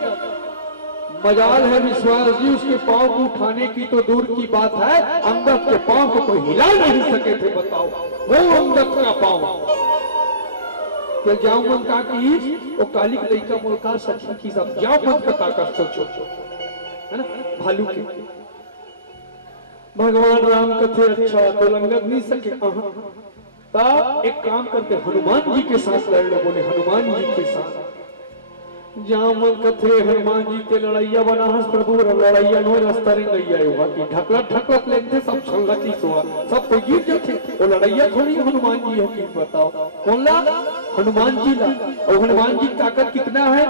मजाल है विश्वास जी, उसके पांव को उठाने की तो दूर की बात है, अंगद के पांव को कोई हिला नहीं सके थे। बताओ वो अंगद का पांव जामवंत का की वो काली की लड़का मुल्का सखी की सब जामवंत का ताकत सोचो है ना भालू के। भगवान राम कथे अच्छा तो अंगद नहीं सके, तब एक काम करते हनुमान जी के साथ लड़ने बोले, हनुमान जी के साथ। जामवंत कथे हनुमान जी के लड़ैया बना हस प्रभु लड़ैया नो रास्ता रे गैया हुआ कि ढकलत लेते सब छलती सोआ सब कोई गिर जाते। वो लड़ैया थोड़ी हनुमान जी है कि बताओ कौन ला? हनुमान जी ला। और हनुमान जी की ताकत कितना है?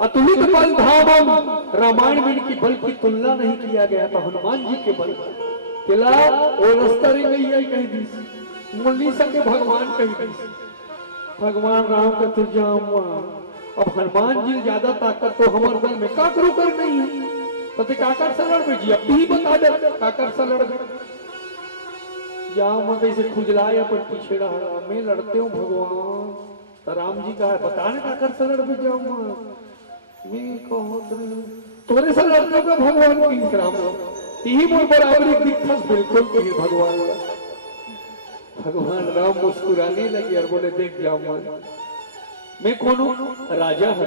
अतुलित बल धामम, रामायण में इनकी बल की तुलना नहीं किया गया था हनुमान जी के बल किला। वो रास्ता रे गैया कहीं दी मुन्नी सके भगवान कहीं दी। भगवान राम कथे जामवंत अब हनुमान जी ज्यादा ताकत तो हमारे दल में काकरो कर नहीं है, तो काकर से लड़ में जी अब भी बता दे काकर से लड़ गए। जामवंत ऐसे खुजलाए अपन पीछे रहा, मैं लड़ते हूँ भगवान। तो राम जी का है बताने काकर से लड़ में जाऊंगा मैं कहो तोरे से लड़ते हो भगवान की राम यही मोर बराबरी दिखस बिल्कुल भगवान। भगवान राम मुस्कुराने लगे और बोले देख जामवंत मैं कौन हूँ? राजा है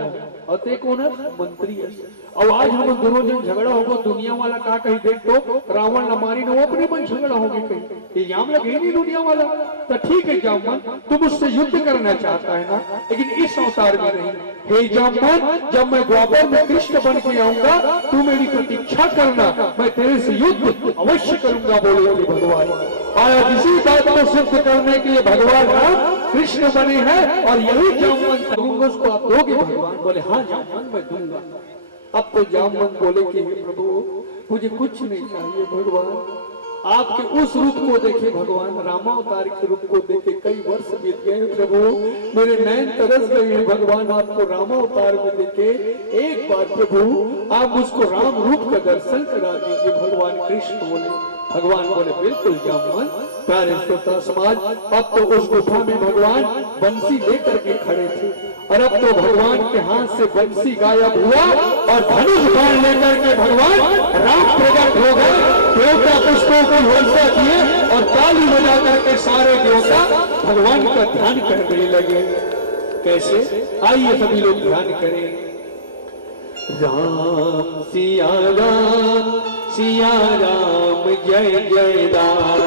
और ते कौन है? मंत्री है। अब आज हम दोनों जन झगड़ा होगा, दुनिया वाला का कहीं देख तो रावण न मारी न अपने मन झगड़ा होगे कहीं, ये जाम लगे नहीं दुनिया वाला। तो ठीक है जामवन, तुम उससे युद्ध करना चाहता है ना, लेकिन इस अवतार में नहीं। हे जामवन, जब मैं द्वापर में कृष्ण बन के आऊंगा तू मेरी प्रतीक्षा करना, मैं तेरे से युद्ध अवश्य करूंगा, बोले भगवान। और इसी बात को सिद्ध करने के लिए भगवान राम कृष्ण बने हैं और यही जामवन दूंगा, उसको आप दोगे भगवान? बोले हाँ जामवन मैं दूंगा। अब तो जामवन बोले कि हे प्रभु मुझे कुछ नहीं चाहिए भगवान, आपके उस रूप को देखे भगवान, रामावतार के रूप को देखे कई वर्ष बीत गए प्रभु, मेरे नैन तरस गए हैं भगवान, आपको रामावतार में देखे एक बार प्रभु आप मुझको राम रूप का दर्शन करा दीजिए भगवान। कृष्ण बोले, भगवान बोले बिल्कुल जामवन। प्यारे श्रोता समाज, अब तो उस गुफा में भगवान बंसी लेकर के खड़े थे और अब तो भगवान के हाथ से बंसी गायब हुआ और धनुष बाण लेकर के भगवान राम प्रकट हो गए। देवता पुष्पों की वर्षा किए और ताली बजा करके सारे देवता भगवान का ध्यान करने लगे। कैसे? आइए सभी लोग ध्यान करें। राम सिया राम सिया राम जय जय राम,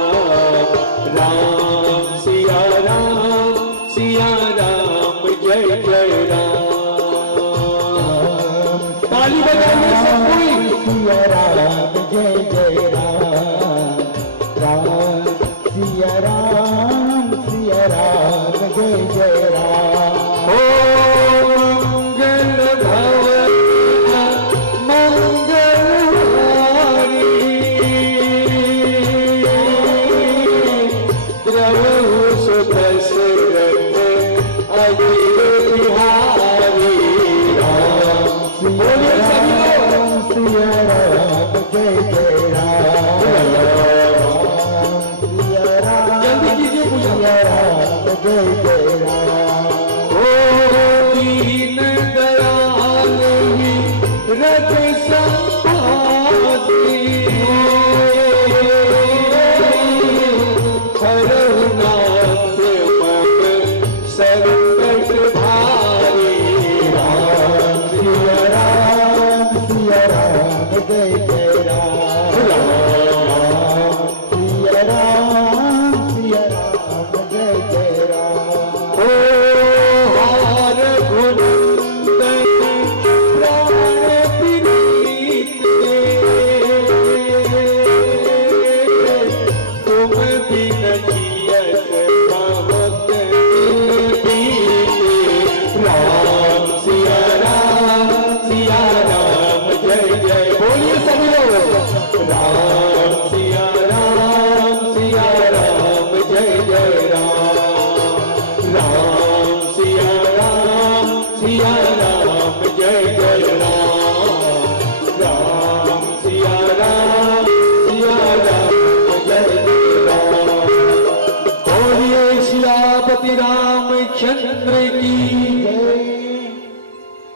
राम सिया राम जय जय राम। ताली बजाइए सब कोई। सिया राम जय जय राम, राम सिया राम जय जय राम।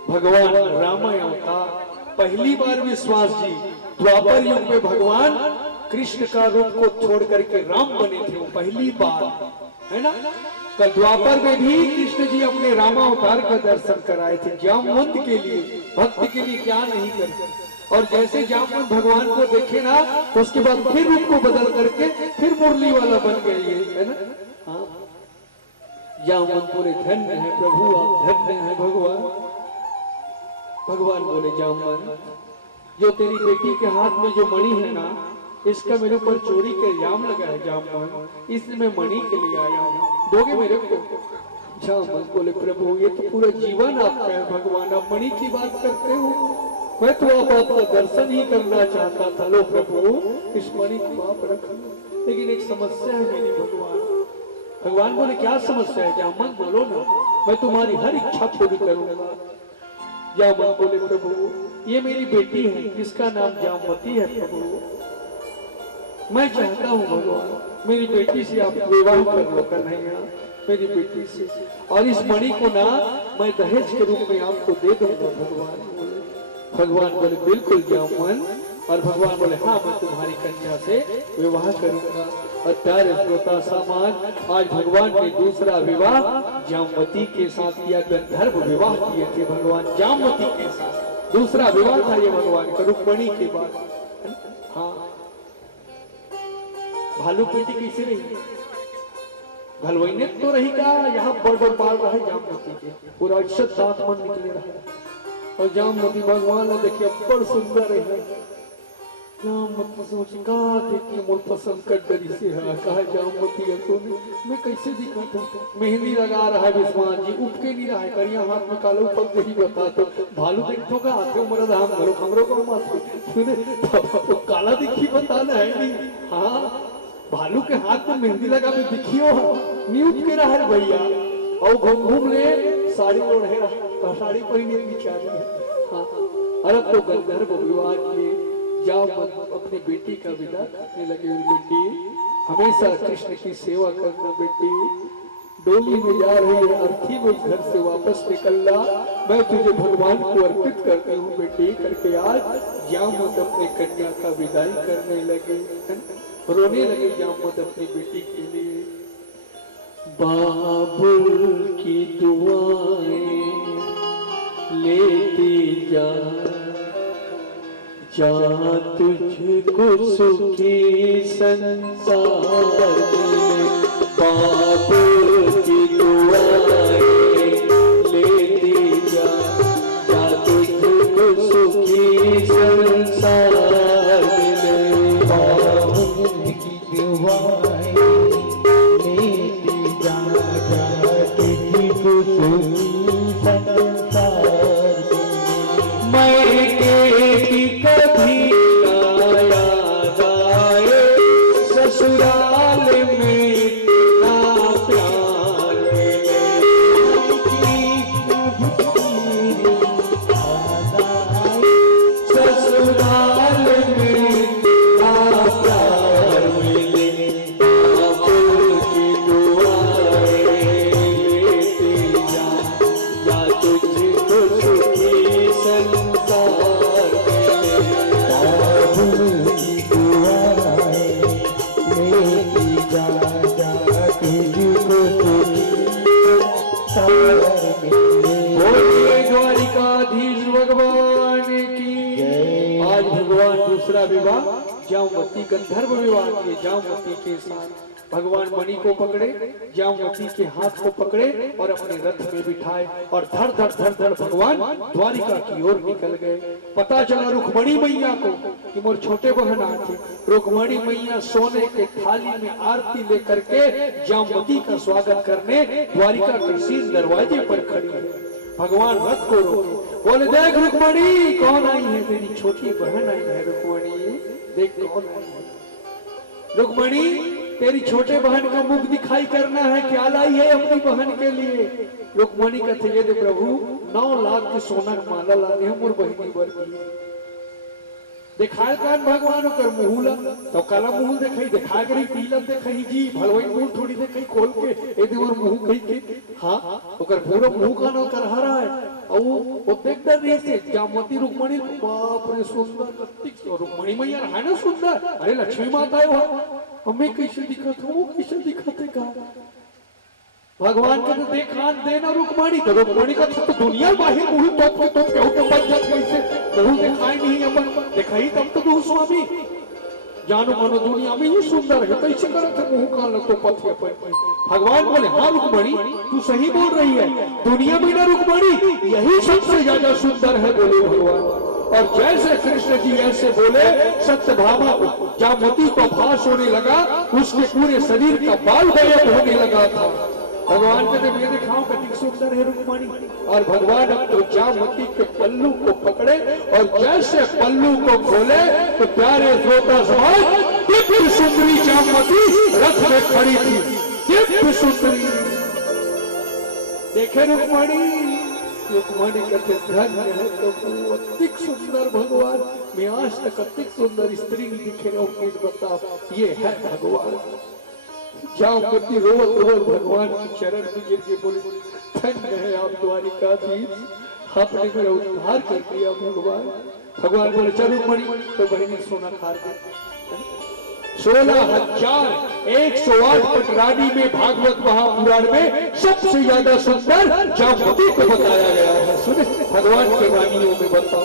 मंगल भवन भगवान रामायण अवतार। पहली बार विश्वास जी द्वापर युग में भगवान कृष्ण का रूप को छोड़ करके राम बने थे, वो पहली बार है ना। कल द्वापर में भी कृष्ण जी अपने रामावतार का दर्शन कराए थे जामवंत के लिए, भक्त के लिए क्या नहीं करते। और जैसे जामवंत भगवान को देखे ना, उसके बाद फिर रूप को बदल करके फिर मुरली वाला बन गए, है ना। हाँ, जामवंत बोले धन्य है प्रभु आप, धन्य है भगवान। भगवान बोले जामवंत, जो तेरी बेटी के हाथ में जो मणि है ना, इसका मेरे ऊपर चोरी का इल्जाम लगा है जामवंत, इसलिए मैं मणि के लिए आया हूँ, दोगे मेरे को? जामवंत बोले प्रभु ये तो पूरा जीवन आपका है भगवान, आप मणि की बात करते हो, मैं तो आपका दर्शन ही करना चाहता था। लो प्रभु इस मणि को आप रख, लेकिन एक समस्या है मेरी भगवान। भगवान बोले क्या समस्या है जामवंत, बोलो ना, मैं तुम्हारी हर इच्छा पूरी करूंगा। जामवंत बोले प्रभु ये मेरी बेटी है, इसका नाम जामवती है प्रभु, मैं चाहता हूँ भगवान मेरी बेटी से आप विवाह कर लो कन्हैया, मेरी बेटी से, और इस मणि को ना मैं दहेज के रूप में आपको दे दूंगा भगवान। भगवान बोले बिल्कुल जामवंत, और भगवान बोले हाँ मैं तुम्हारी कन्या से विवाह करूंगा। और प्यारे श्रोता सामान, आज भगवान ने दूसरा विवाह जामवती के साथ किया। गंधर्व विवाह किए थे भगवान जामवती के साथ, दूसरा विवाह था ये भगवान का रुक्मणी के बाद। हाँ, भालू पेटी कैसे रही, भलवैने तो रही का यहाँ बड़ बड़ बाल रहा है जामवती के, पूरा इज्जत दांत मन निकले रहा। और जामवती भगवान ने देखिए बड़ सुंदर है। जामवती सोच का देखिए मोर पसंद कर डरी से है, कहा जामवती है तो मैं कैसे दिखाता, मेहंदी लगा रहा है विश्वान जी, उपके नहीं रहा है, करिया हाथ में कालो पग नहीं बता तो भालू देखो का आते मरद हम घरो हमरो को माथे तो काला दिखी बताना है नहीं। हाँ, भालू के हाथ में मेहंदी लगा के दिखियो न्यूट के रहा है भैया, और घूम घूम ले साड़ी ओढ़े रहा, साड़ी पहने बिचारी है। हाँ, अरे तो गंधर्व विवाह किए, जाओ अपनी बेटी का विदा करने लगे। बेटी हमेशा कृष्ण की सेवा करना, बेटी डोली में जा रही है, अर्थी में घर से वापस निकलना, मैं तुझे भगवान को अर्पित करती हूँ बेटी करके आज जामवत अपने कन्या का विदाई करने लगे, रोने लगे जामवत अपनी बेटी के लिए। बाबुल की दुआएं लेती जा तुझको सुखी संसार में, बाबुल की दुआएं लेती जा तुझको सुखी संसार में, बाबुल की दुआएं लेती जा तुझको सुखी संसार में। मैं की कभी ना याद आए, ससुराल में इतना प्यार ससुराल में इतना प्यार मिले, बाबुल की दुआएं लेते जा तुझको सुखी संसार मिले, बाबुल की दुआएं लेती जा तुझको सुखी संसार में। बोलिए द्वारिकाधीश भगवान की। आज भगवान दूसरा विवाह जामवती गंधर्व विवाह किए, जामवती के साथ भगवान मणि को पकड़े, जामवती के हाथ को पकड़े और अपने रथ में बिठाए और धड़ धड़ धड़ धड़ भगवान द्वारिका की ओर निकल गए। पता चला रुक्मणी मैया को कि मोर छोटे बहन आते, रुक्मणी मैया सोने के थाली में आरती लेकर के जामवती का स्वागत करने द्वारिका के शीर्ष दरवाजे पर खड़ी है। भगवान रथ को रोके, बोले देख रुक्मणी कौन आई है, तेरी छोटी बहन आई है। रुक्मणी देख कौन आई है, रुक्मणी तेरी छोटे बहन का मुख दिखाई करना है, क्या लाई है अपनी बहन के लिए। रुक्मणी कहते ये दे प्रभु 9 लाख के सोना का माला लाने हम और बहनी बर दिखाए कान भगवान कर मुहूला तो काला मुहूल दिखाई दिखाए करी पीलम दिखाई जी भलवाई मुंह थोड़ी दिखाई खोल के यदि और मुंह कही के हाँ ओकर पूरा मुंह का न कर रहा है और वो देख डर रही से जामवती रुक्मणी बाप रे सुंदर कत्तिक रुक्मणी मैया है ना सुंदर, अरे लक्ष्मी माता है वो हमें कैसे दिखत हो कैसे दिखते का भगवान का तो देखान देना रुक्मणी तो रुक्मणी का तो दुनिया बाहर मुंह तो क्यों तो बच जात कैसे मुंह दिखाई नहीं अपन दिखाई तब तो तू स्वामी जानो मानो दुनिया में ही सुंदर है कैसे करते मुंह का न तो पथ अपन। भगवान बोले हाँ रुक्मणी तू सही बोल रही है, दुनिया में ना रुक्मणी यही सबसे ज्यादा सुंदर है बोले भगवान। और जैसे कृष्ण जी ऐसे बोले सत्यभामा जामवती को भास होने लगा, उसके पूरे शरीर का बाल गायब होने लगा था। भगवान कहते ये दिखाओ कति सुंदर है रुक्मणी। और भगवान अब तो जामवती के पल्लू को पकड़े और जैसे पल्लू को खोले तो प्यारे श्रोता समाज दिव्य सुंदरी जामवती रथ में खड़ी थी, दिव्य सुंदरी देखे रुक्मणी। रुक्मणी कहते धन्य है तो अतिक सुंदर भगवान, मैं आज तक अतिक सुंदर स्त्री नहीं दिखे रहो, बताओ ये है भगवान। जामवती रोवत रोवत भगवान के चरण में गिर के बोले धन्य है आप द्वारिकाधीश, आपने मेरा उद्धार कर दिया भगवान, भगवान बोले चल रुक्मणी, तो बहनी सोना खा दी। 16,108 पटरानी में भागवत महापुराण में सबसे ज्यादा सुंदर जामवती को बताया गया है। सुने भगवान के रानियों में बताओ,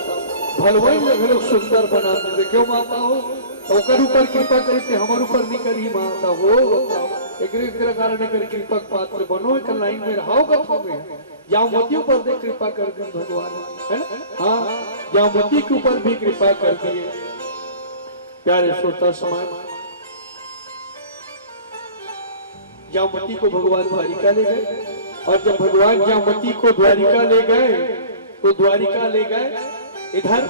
भलवान लोग सुंदर बना दे क्यों माता हो, ओकर ऊपर कृपा करते हमारे ऊपर नहीं करी माता हो। बताओ एक कारण कर कृपक पात्र बनो, एक लाइन में रहो कथों में जामवती ऊपर दे कृपा कर दी भगवान, है ना। हाँ जामवती के ऊपर भी कृपा कर दिए। प्यारे श्रोता समाज, जामवती को भगवान द्वारिका ले गए, और जब भगवान जामवती को द्वारिका ले गए तो द्वारिका ले गए इधर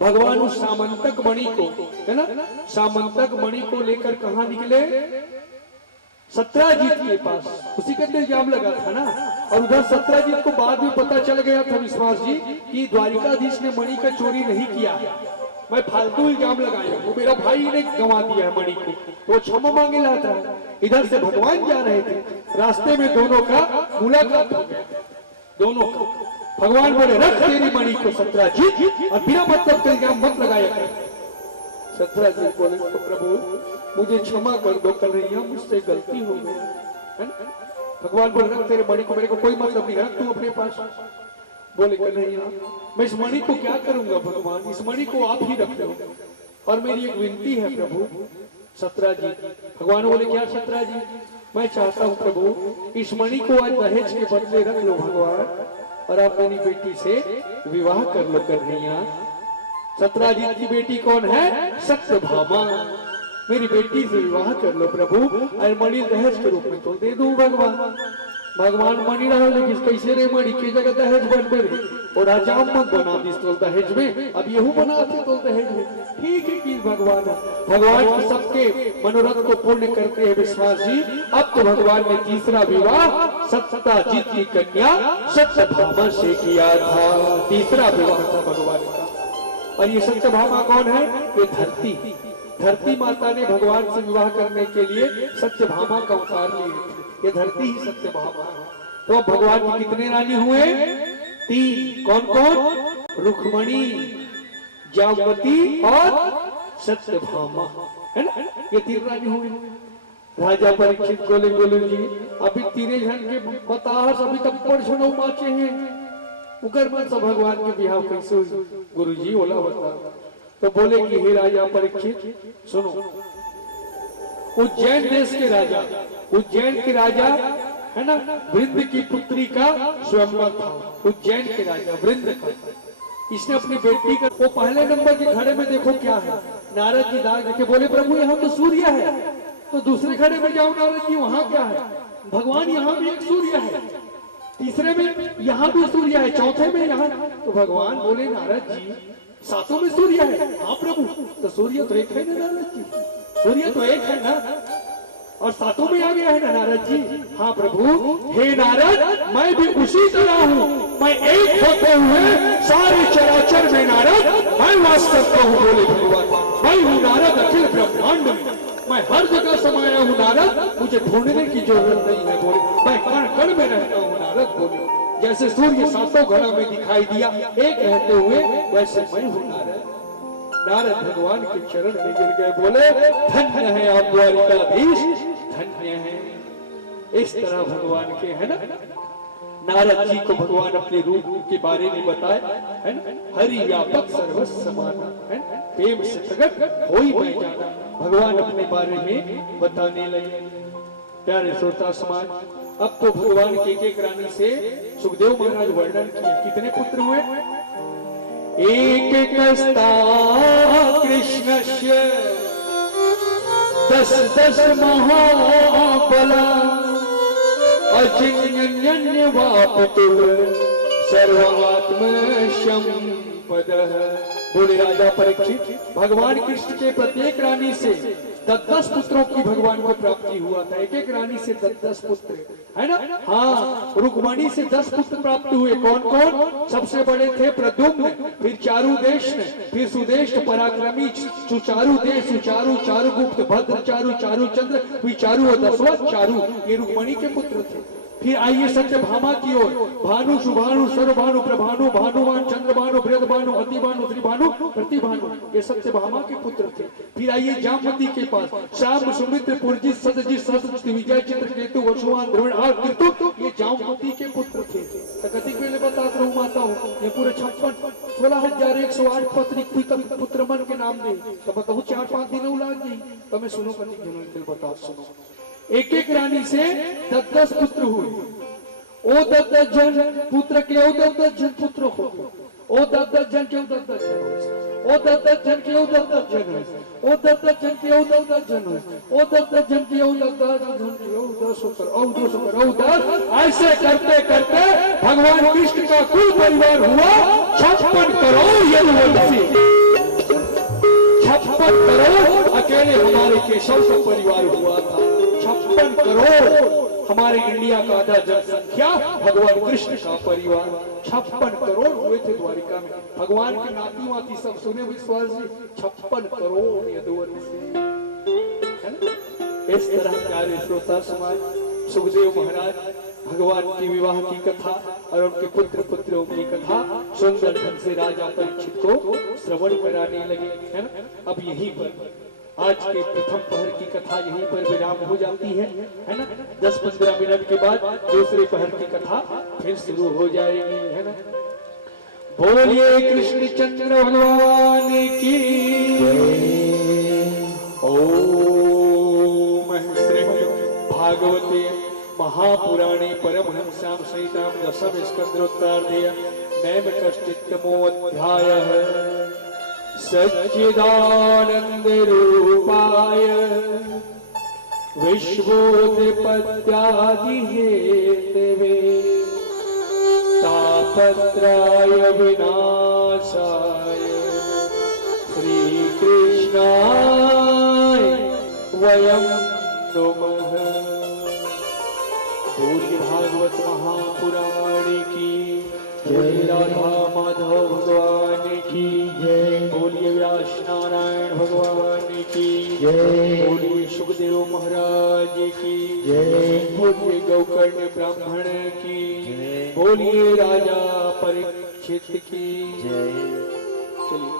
भगवान उस सामंतक मणि को, है ना, सामंतक मणि को लेकर कहां निकले, सत्राजीत के पास। उसी का इल्जाम लगा था ना, और उधर सत्राजीत को बाद में पता चल गया था विश्वास जी कि द्वारिकाधीश ने मणि का चोरी नहीं किया, मैं फालतू इल्जाम लगाया, वो मेरा भाई ने गंवा दिया है मणि को, तो क्षमा मांगे लाता है। इधर से भगवान जा रहे थे, रास्ते में दोनों का मुलाकात हो गया, दोनों का। भगवान बोले रख तेरी मणि को सत्राजीत, और बिना मतलब के इल्जाम मत लगाया कर। सत्राजीत बोले तो प्रभु मुझे क्षमा कर दो कन्हैया, मुझसे गलती हो गई, है ना। भगवान बोले रख तेरे मणि को, मेरे को कोई मतलब नहीं, रख तू अपने पास। बोले कन्हैया मैं इस मणि को क्या करूंगा भगवान, इस मणि को आप ही रख लो, और मेरी एक विनती है प्रभु। सत्राजीत भगवान बोले क्या सत्राजीत, मैं चाहता हूँ प्रभु इस मणि को आज दहेज के बदले रख लो भगवान, और आप मेरी बेटी से विवाह कर लो कन्हैया। सत्राजीत की बेटी कौन है, सत्यभामा, मेरी बेटी से विवाह कर लो प्रभु, और मणि दहेज के रूप में तो दे दूं भगवान। भगवान मणि रहा लेकिन कैसे रे मणि की जगह दहेज बन गए, और राजा मत बना दी तो दहेज में, अब यहू बनाते तो दहेज में, ठीक है कि भगवान सबके मनोरथ को पूर्ण करते हैं विश्वास जी। अब तो भगवान ने तीसरा विवाह सत्यजीत की कन्या सत्यभामा से किया था, तीसरा विवाह था भगवान का। और ये सत्यभामा कौन है, ये धरती माता ने भगवान से विवाह करने के लिए सत्यभामा का अवतार लिए थे, ये धरती ही सत्यभामा है। तो अब भगवान की कितने रानी हुए, 3, कौन कौन, रुक्मणी, जामवती और सत्यभामा, है ना, ये 3 रानी हुई। राजा परीक्षित बोले जी अभी 3 जन के बतास अभी तक परसों माचे हैं, उकर मन से भगवान के बिहाव कैसे हुई गुरु जी बोला बता। तो बोले कि हे राजा परीक्षित सुनो, उज्जैन देश के राजा, उज्जैन के राजा है ना, वृंद की पुत्री का स्वयंवर था, उज्जैन के राजा वृंद का। इसने अपनी बेटी का, वो पहले नंबर के खड़े में देखो क्या है, नारद जी दाग देखे, बोले प्रभु यहाँ तो सूर्य है, तो दूसरे खड़े में जाओ नारद जी वहाँ क्या है, भगवान यहाँ भी एक सूर्य है, तीसरे में यहाँ भी सूर्य है, चौथे में यहाँ। तो भगवान बोले नारद जी 7 में सूर्य है, हाँ प्रभु, तो सूर्य तो एक है ना नारद जी, सूर्य तो एक है ना, और 7 में आ गया है ना नारद जी, हाँ प्रभु। हे नारद मैं भी उसी तरह हूँ, मैं एक होते हुए सारे चराचर में नारद मैं वास करता हूँ, बोले भगवान। मैं हूँ नारद अखिल ब्रह्मांड में, मैं हर जगह समाया हूँ नारद, मुझे ढूंढने की जरूरत नहीं है, बोले मैं कण कण में रहता हूँ नारद, बोले जैसे सूर्य 7 घड़ा में दिखाई दिया एक रहते हुए, वैसे मैं हूँ नारद। नारद भगवान के चरण में गिर गए, बोले धन्य है आप द्वारिकाधीश, धन्य है। इस तरह भगवान के, है ना, नारद जी को भगवान अपने रूप के बारे में बताया, है ना, हरि व्यापक सर्वस्व समाना, है ना, प्रेम से प्रकट होई मैं जाना, भगवान अपने बारे में बताने लगे। प्यारे श्रोता समाज, अब तो भगवान के एक रानी से सुखदेव महाराज वर्णन किया, कितने पुत्र हुए, एक कस्ता कृष्णस्य 10 महाबला अचिन्यन्य वापतुल सर्वात्म संपदः। बोले राजा परीक्षित, भगवान कृष्ण के प्रत्येक रानी से 10 पुत्रों की भगवान को प्राप्ति हुआ था, एक रानी से 10 पुत्र, है ना। हाँ, रुक्मणी से 10 पुत्र प्राप्त हुए, कौन कौन, सबसे बड़े थे प्रद्युम्न, फिर चारुदेश, फिर सुदेश पराक्रमी, सुचारु देश, सुचारु, चारुगुप्त, भद्र चारु, चारुचंद्र, फिर चारु और 10वां चारु, ये रुक्मणी के पुत्र थे। फिर आइए सत्यभामा की ओर। भानु सुभानु सर्वभानु प्रभानु भानुमान चंद्रभानु बृहदभानु अतिभानु श्रीभानु प्रतिभानु, ये सत्यभामा के पुत्र थे। फिर आइए जामवती के पास। श्याम सुमित्र पुरजित सतजित सहस्त्र विजय चित्रकेतु वसुवान द्रोण और कीर्तु, ये जामवती के पुत्र थे। कति पहले बताता रहूं माता हूँ, ये पूरे 16,108 पत्नी पुत्र मन के नाम दे तो बताऊ 4-5 दिन उलाद दी। तो मैं सुनो कति बता सुनो। एक एक रानी से 10-10 पुत्र हुए। ओ 10-10 जन पुत्र के ओ 10-10 जन पुत्र हो। ओ 10-10 जन के ओ 10-10 जन। ओ 10-10 जन के ओ 10-10 जन। ओ 10-10 जन के ओ 10-10 जन। ओ 10-10 जन के ओ 10-10 जन के ओ 10 होकर ओ 2 होकर ओ 10। ऐसे करते करते भगवान कृष्ण का कुल परिवार हुआ 56 करोड़ यदुवंशी। 56 करोड़ अकेले हमारे केशव का परिवार हुआ था। 56 करोड़ हमारे इंडिया का आधा जनसंख्या भगवान कृष्ण का परिवार। 56 करोड़ हुए थे द्वारिका में। भगवान के नाती वाती सब सुने विश्वास जी, 56 करोड़ यदुवंशी। इस तरह प्यारे श्रोता समाज, सुखदेव महाराज भगवान की विवाह की कथा और उनके पुत्र पुत्रों की कथा सुंदर ढंग से राजा परीक्षित को श्रवण कराने लगे, है ना। अब यहीं पर आज के प्रथम पहर की कथा यहीं पर विराम हो जाती है ना। 10-15 मिनट के बाद दूसरे पहर की कथा फिर शुरू हो जाएगी, है ना। बोलिए कृष्ण चंद्र भगवान की ओम। श्रीमद् भागवते महापुराणे परमहंस्यां सहितां दशम स्कंदोत्तरार्धे नैव कश्चित्तमोऽध्यायः। सच्चिदानंद रूपाय विश्वोत्पत्त्यादि हेतवे तापत्रय विनाशाय श्री कृष्णाय वयं नमः। बोलिए भागवत महापुराण की जय। राधा माधव भगवान की जय। बोलिए व्यास नारायण भगवान की जय। बोलिए सुखदेव महाराज की जय। बोलिए गौकर्ण ब्राह्मण की जय। बोलिए राजा परीक्षित की जय। चलिए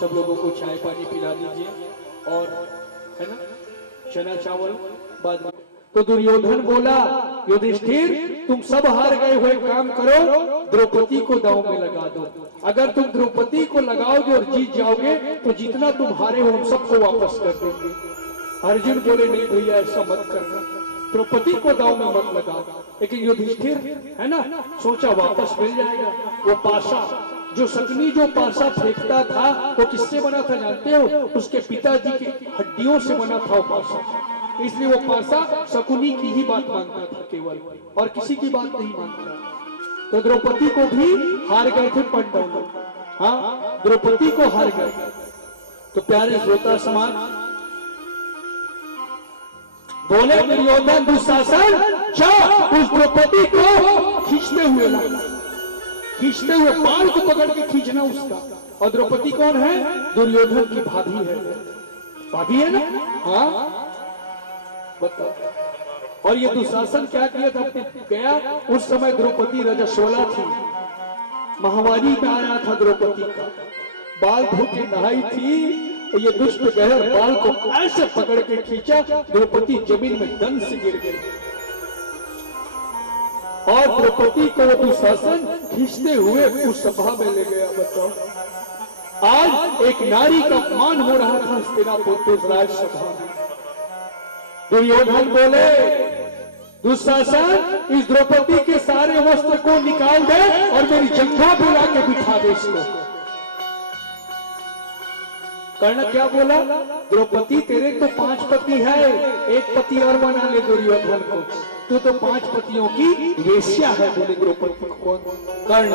सब लोगों को चाय पानी पिला दीजिए और, है ना, चना चावल बाद में। तो दुर्योधन बोला, युधिष्ठिर तुम सब हार गए हुए काम करो, द्रौपदी को दांव में लगा दो। अगर तुम द्रौपदी को लगाओगे और जीत जाओगे तो जितना तुम हारे हो हम सबको वापस कर देंगे। अर्जुन बोले नहीं भैया ऐसा मत करना, द्रौपदी को दांव में मत लगाओ। लेकिन युधिष्ठिर, है ना, सोचा वापस मिल जाएगा। वो पासा जो शकुनी जो पासा फेंकता था वो किससे बना था जानते हो? उसके पिताजी की हड्डियों से बना था वो पासा। इसलिए वो पासा शकुनी की ही बात मानता था केवल, और किसी की बात नहीं मानता। तो द्रौपदी को भी हार गए थे पांडव। हाँ, द्रौपदी को हार गए। तो प्यारे श्रोता समाज, बोले दुर्योधन दुशासन जा उस द्रौपदी को खींचते हुए लाना, खींचते हुए बाल को पकड़ के खींचना उसका। और द्रौपदी कौन है? दुर्योधन की भाभी है। भाभी है ना? हाँ बताओ। और ये दुशासन क्या किया था? गया उस समय द्रौपदी रजस्वला थी, महावारी में आया था द्रौपदी का, बाल धो के नहाई थी। तो ये दुष्ट गहर बाल को ऐसे पकड़ के खींचा, द्रौपदी जमीन में दम से गिर गई। और द्रौपदी को वो दुशासन खींचते हुए उस सभा में ले गया। बताओ, आज एक नारी का अपमान हो रहा था हस्तिनापुर राजसभा में। दुर्योधन बोले, दुशासन इस द्रौपदी के सारे वस्त्र को निकाल दे और मेरी जंघा पे लाके बिठा दे इसको। कर्ण क्या बोला? द्रौपदी तेरे तो 5 पति है, एक पति और बना ले दुर्योधन को, तू तो 5 पतियों की वेश्या है। बोले द्रौपदी को कर्ण,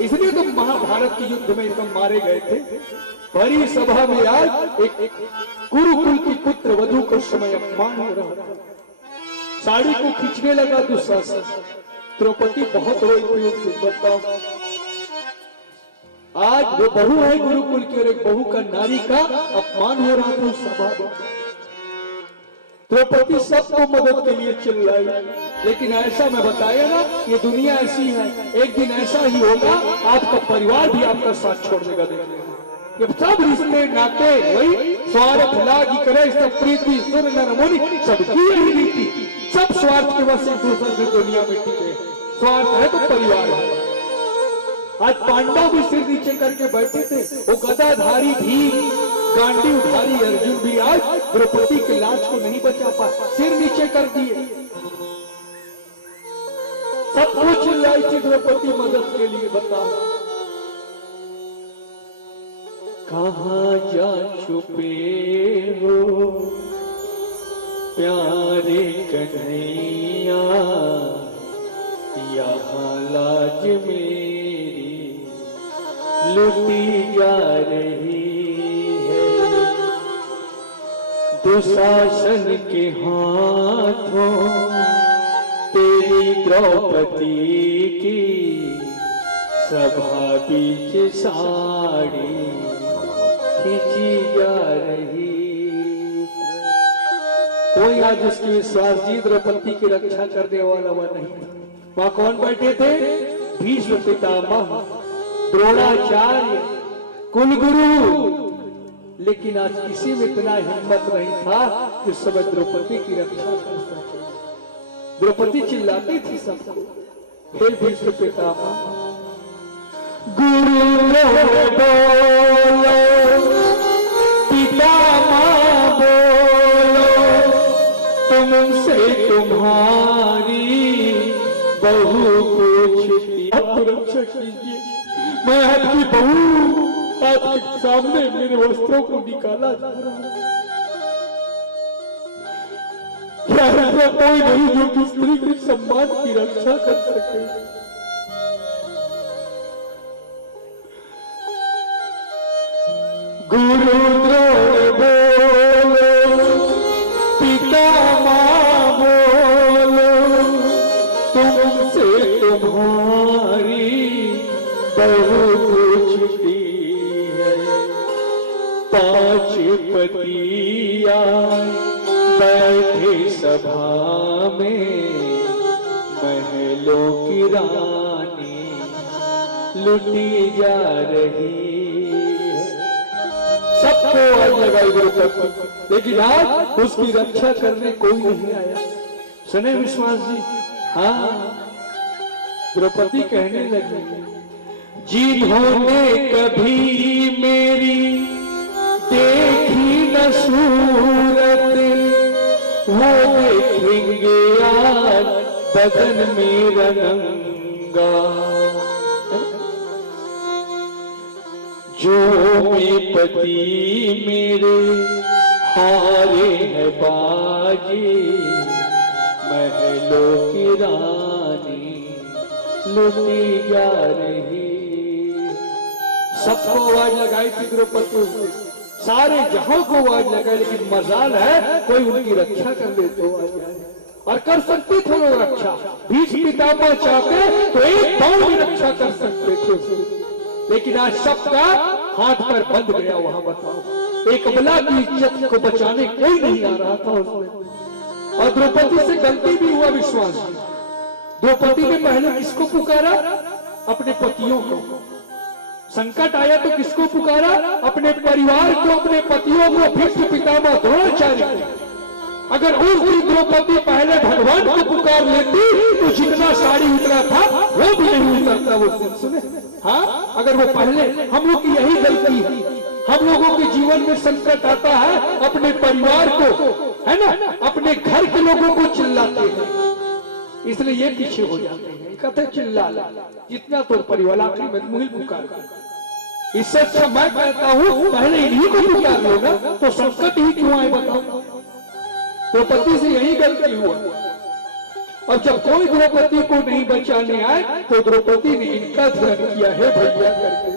इसलिए तो महाभारत के युद्ध में एकदम मारे गए थे। भरी सभा में आज एक गुरुकुल की पुत्र वधू को समय अपमान हो रहा था। साड़ी को खींचने लगा दुशासन। द्रौपदी बहुत रोई। बताओ, आज वो बहू है गुरुकुल की और एक बहू का नारी का अपमान हो रहा था उस सभा में। द्रौपदी सबको मदद के लिए चिल्लाई, लेकिन ऐसा मैं बताया ना, ये दुनिया ऐसी है, एक दिन ऐसा ही होगा आपका परिवार भी आपका साथ छोड़ देगा। देखिए ये सब रिश्ते नाते वही स्वार्थ लागी करे, सब प्रीति सुर नरमुनि सबकी यही रीति, सब स्वार्थ के वश एक दूसरे से दुनिया में टिके। स्वार्थ है तो परिवार है। आज पांडव भी सिर नीचे करके बैठे थे, वो गदाधारी भीम, गांडीवधारी अर्जुन भी आज द्रौपदी के लाज को नहीं बचा पाए, सिर नीचे कर दिए। सबको चिल्लाई थी द्रौपदी मदद के लिए। बताओ कहाँ जा छुपे हो प्यारे कन्हैया, यहाँ लाज मेरी लुटी जा रही है, दुशासन के हाथों तेरी द्रौपदी की सभा बीच साड़ी खींची जा रही। कोई आज उसकी विश्वास जी द्रौपदी की रक्षा करने वाला वह नहीं। वहां कौन बैठे थे? भीष्म पितामह, द्रोणाचार्य, कुलगुरु। लेकिन आज किसी में इतना हिम्मत नहीं था कि सब द्रौपदी की रक्षा कर सके। द्रौपदी चिल्लाती थी सबको, हे भीष्म पितामह, गुरु बोलो, पितामह बोलो, तुमसे तुम्हारी बहू पूछती, आप रक्षा कीजिए। मैं आपकी बहू आपके सामने मेरे वस्त्रों को निकाला जा रहा हूं। क्या ऐसा कोई नहीं जो कि स्त्री के सम्मान की रक्षा कर सके? गुरु द्रोण बोलो, पितामह बोलो, तुमसे तुम्हारी बहू पूछती है। पांच पति आए बैठे सभा में, महलों की रानी लुटी जा रही है। सबको आग लगाई द्रौपदी, लेकिन आज उसकी रक्षा करने कोई नहीं आया। सुने विश्वास जी? हाँ, द्रौपदी कहने लगी, जिन्होंने कभी मेरी देखी न सूरत, वो देखेंगे आज बदन मेरा नंगा। जो में पति मेरे हारे है बाजी, महलों की रानी लुटी जा रही। सबको आवाज लगाई थी द्रौपदी, सारे जहां को आवाज लगाई, लेकिन मजाल है कोई उनकी रक्षा कर दे तो आ जाए। और कर सकते थे वो रक्षा, भीष्म पितामह चाहते तो एक पांव भी रक्षा कर सकते थे, लेकिन आज सबका हाथ पर बंद गया। वहां बताओ, एक अबला की इज्जत को बचाने कोई नहीं आ रहा था उसमें। और द्रौपदी से गलती भी हुआ विश्वास। द्रौपदी ने पहले किसको पुकारा? अपने पतियों को। संकट आया तो किसको पुकारा? अपने परिवार को, अपने पतियों को, भीष्म पितामह द्रोणाचार्य को। अगर उस दिन द्रौपदी पहले भगवान को पुकार लेती तो जितना साड़ी उतरा था वो भी नहीं उतरता वो दिन। सुने? हाँ, अगर वो पहले, हम लोग की यही गलती है। हम लोगों के जीवन में संकट आता है, अपने परिवार को, है ना, अपने घर के लोगों को चिल्लाते हैं, इसलिए ये पीछे हो जाते हैं। कहते चिल्ला जितना तो परिवार आखिरी में मुझे पुकार। इससे अच्छा मैं कहता हूँ पहले इन्हीं को पुकार लो ना, तो संकट ही क्यों आए बताओ। द्रौपदी से यही गलती हुआ। और जब कोई द्रौपदी को नहीं बचाने आए तो द्रौपदी ने इनका ध्यान किया है भैया करके।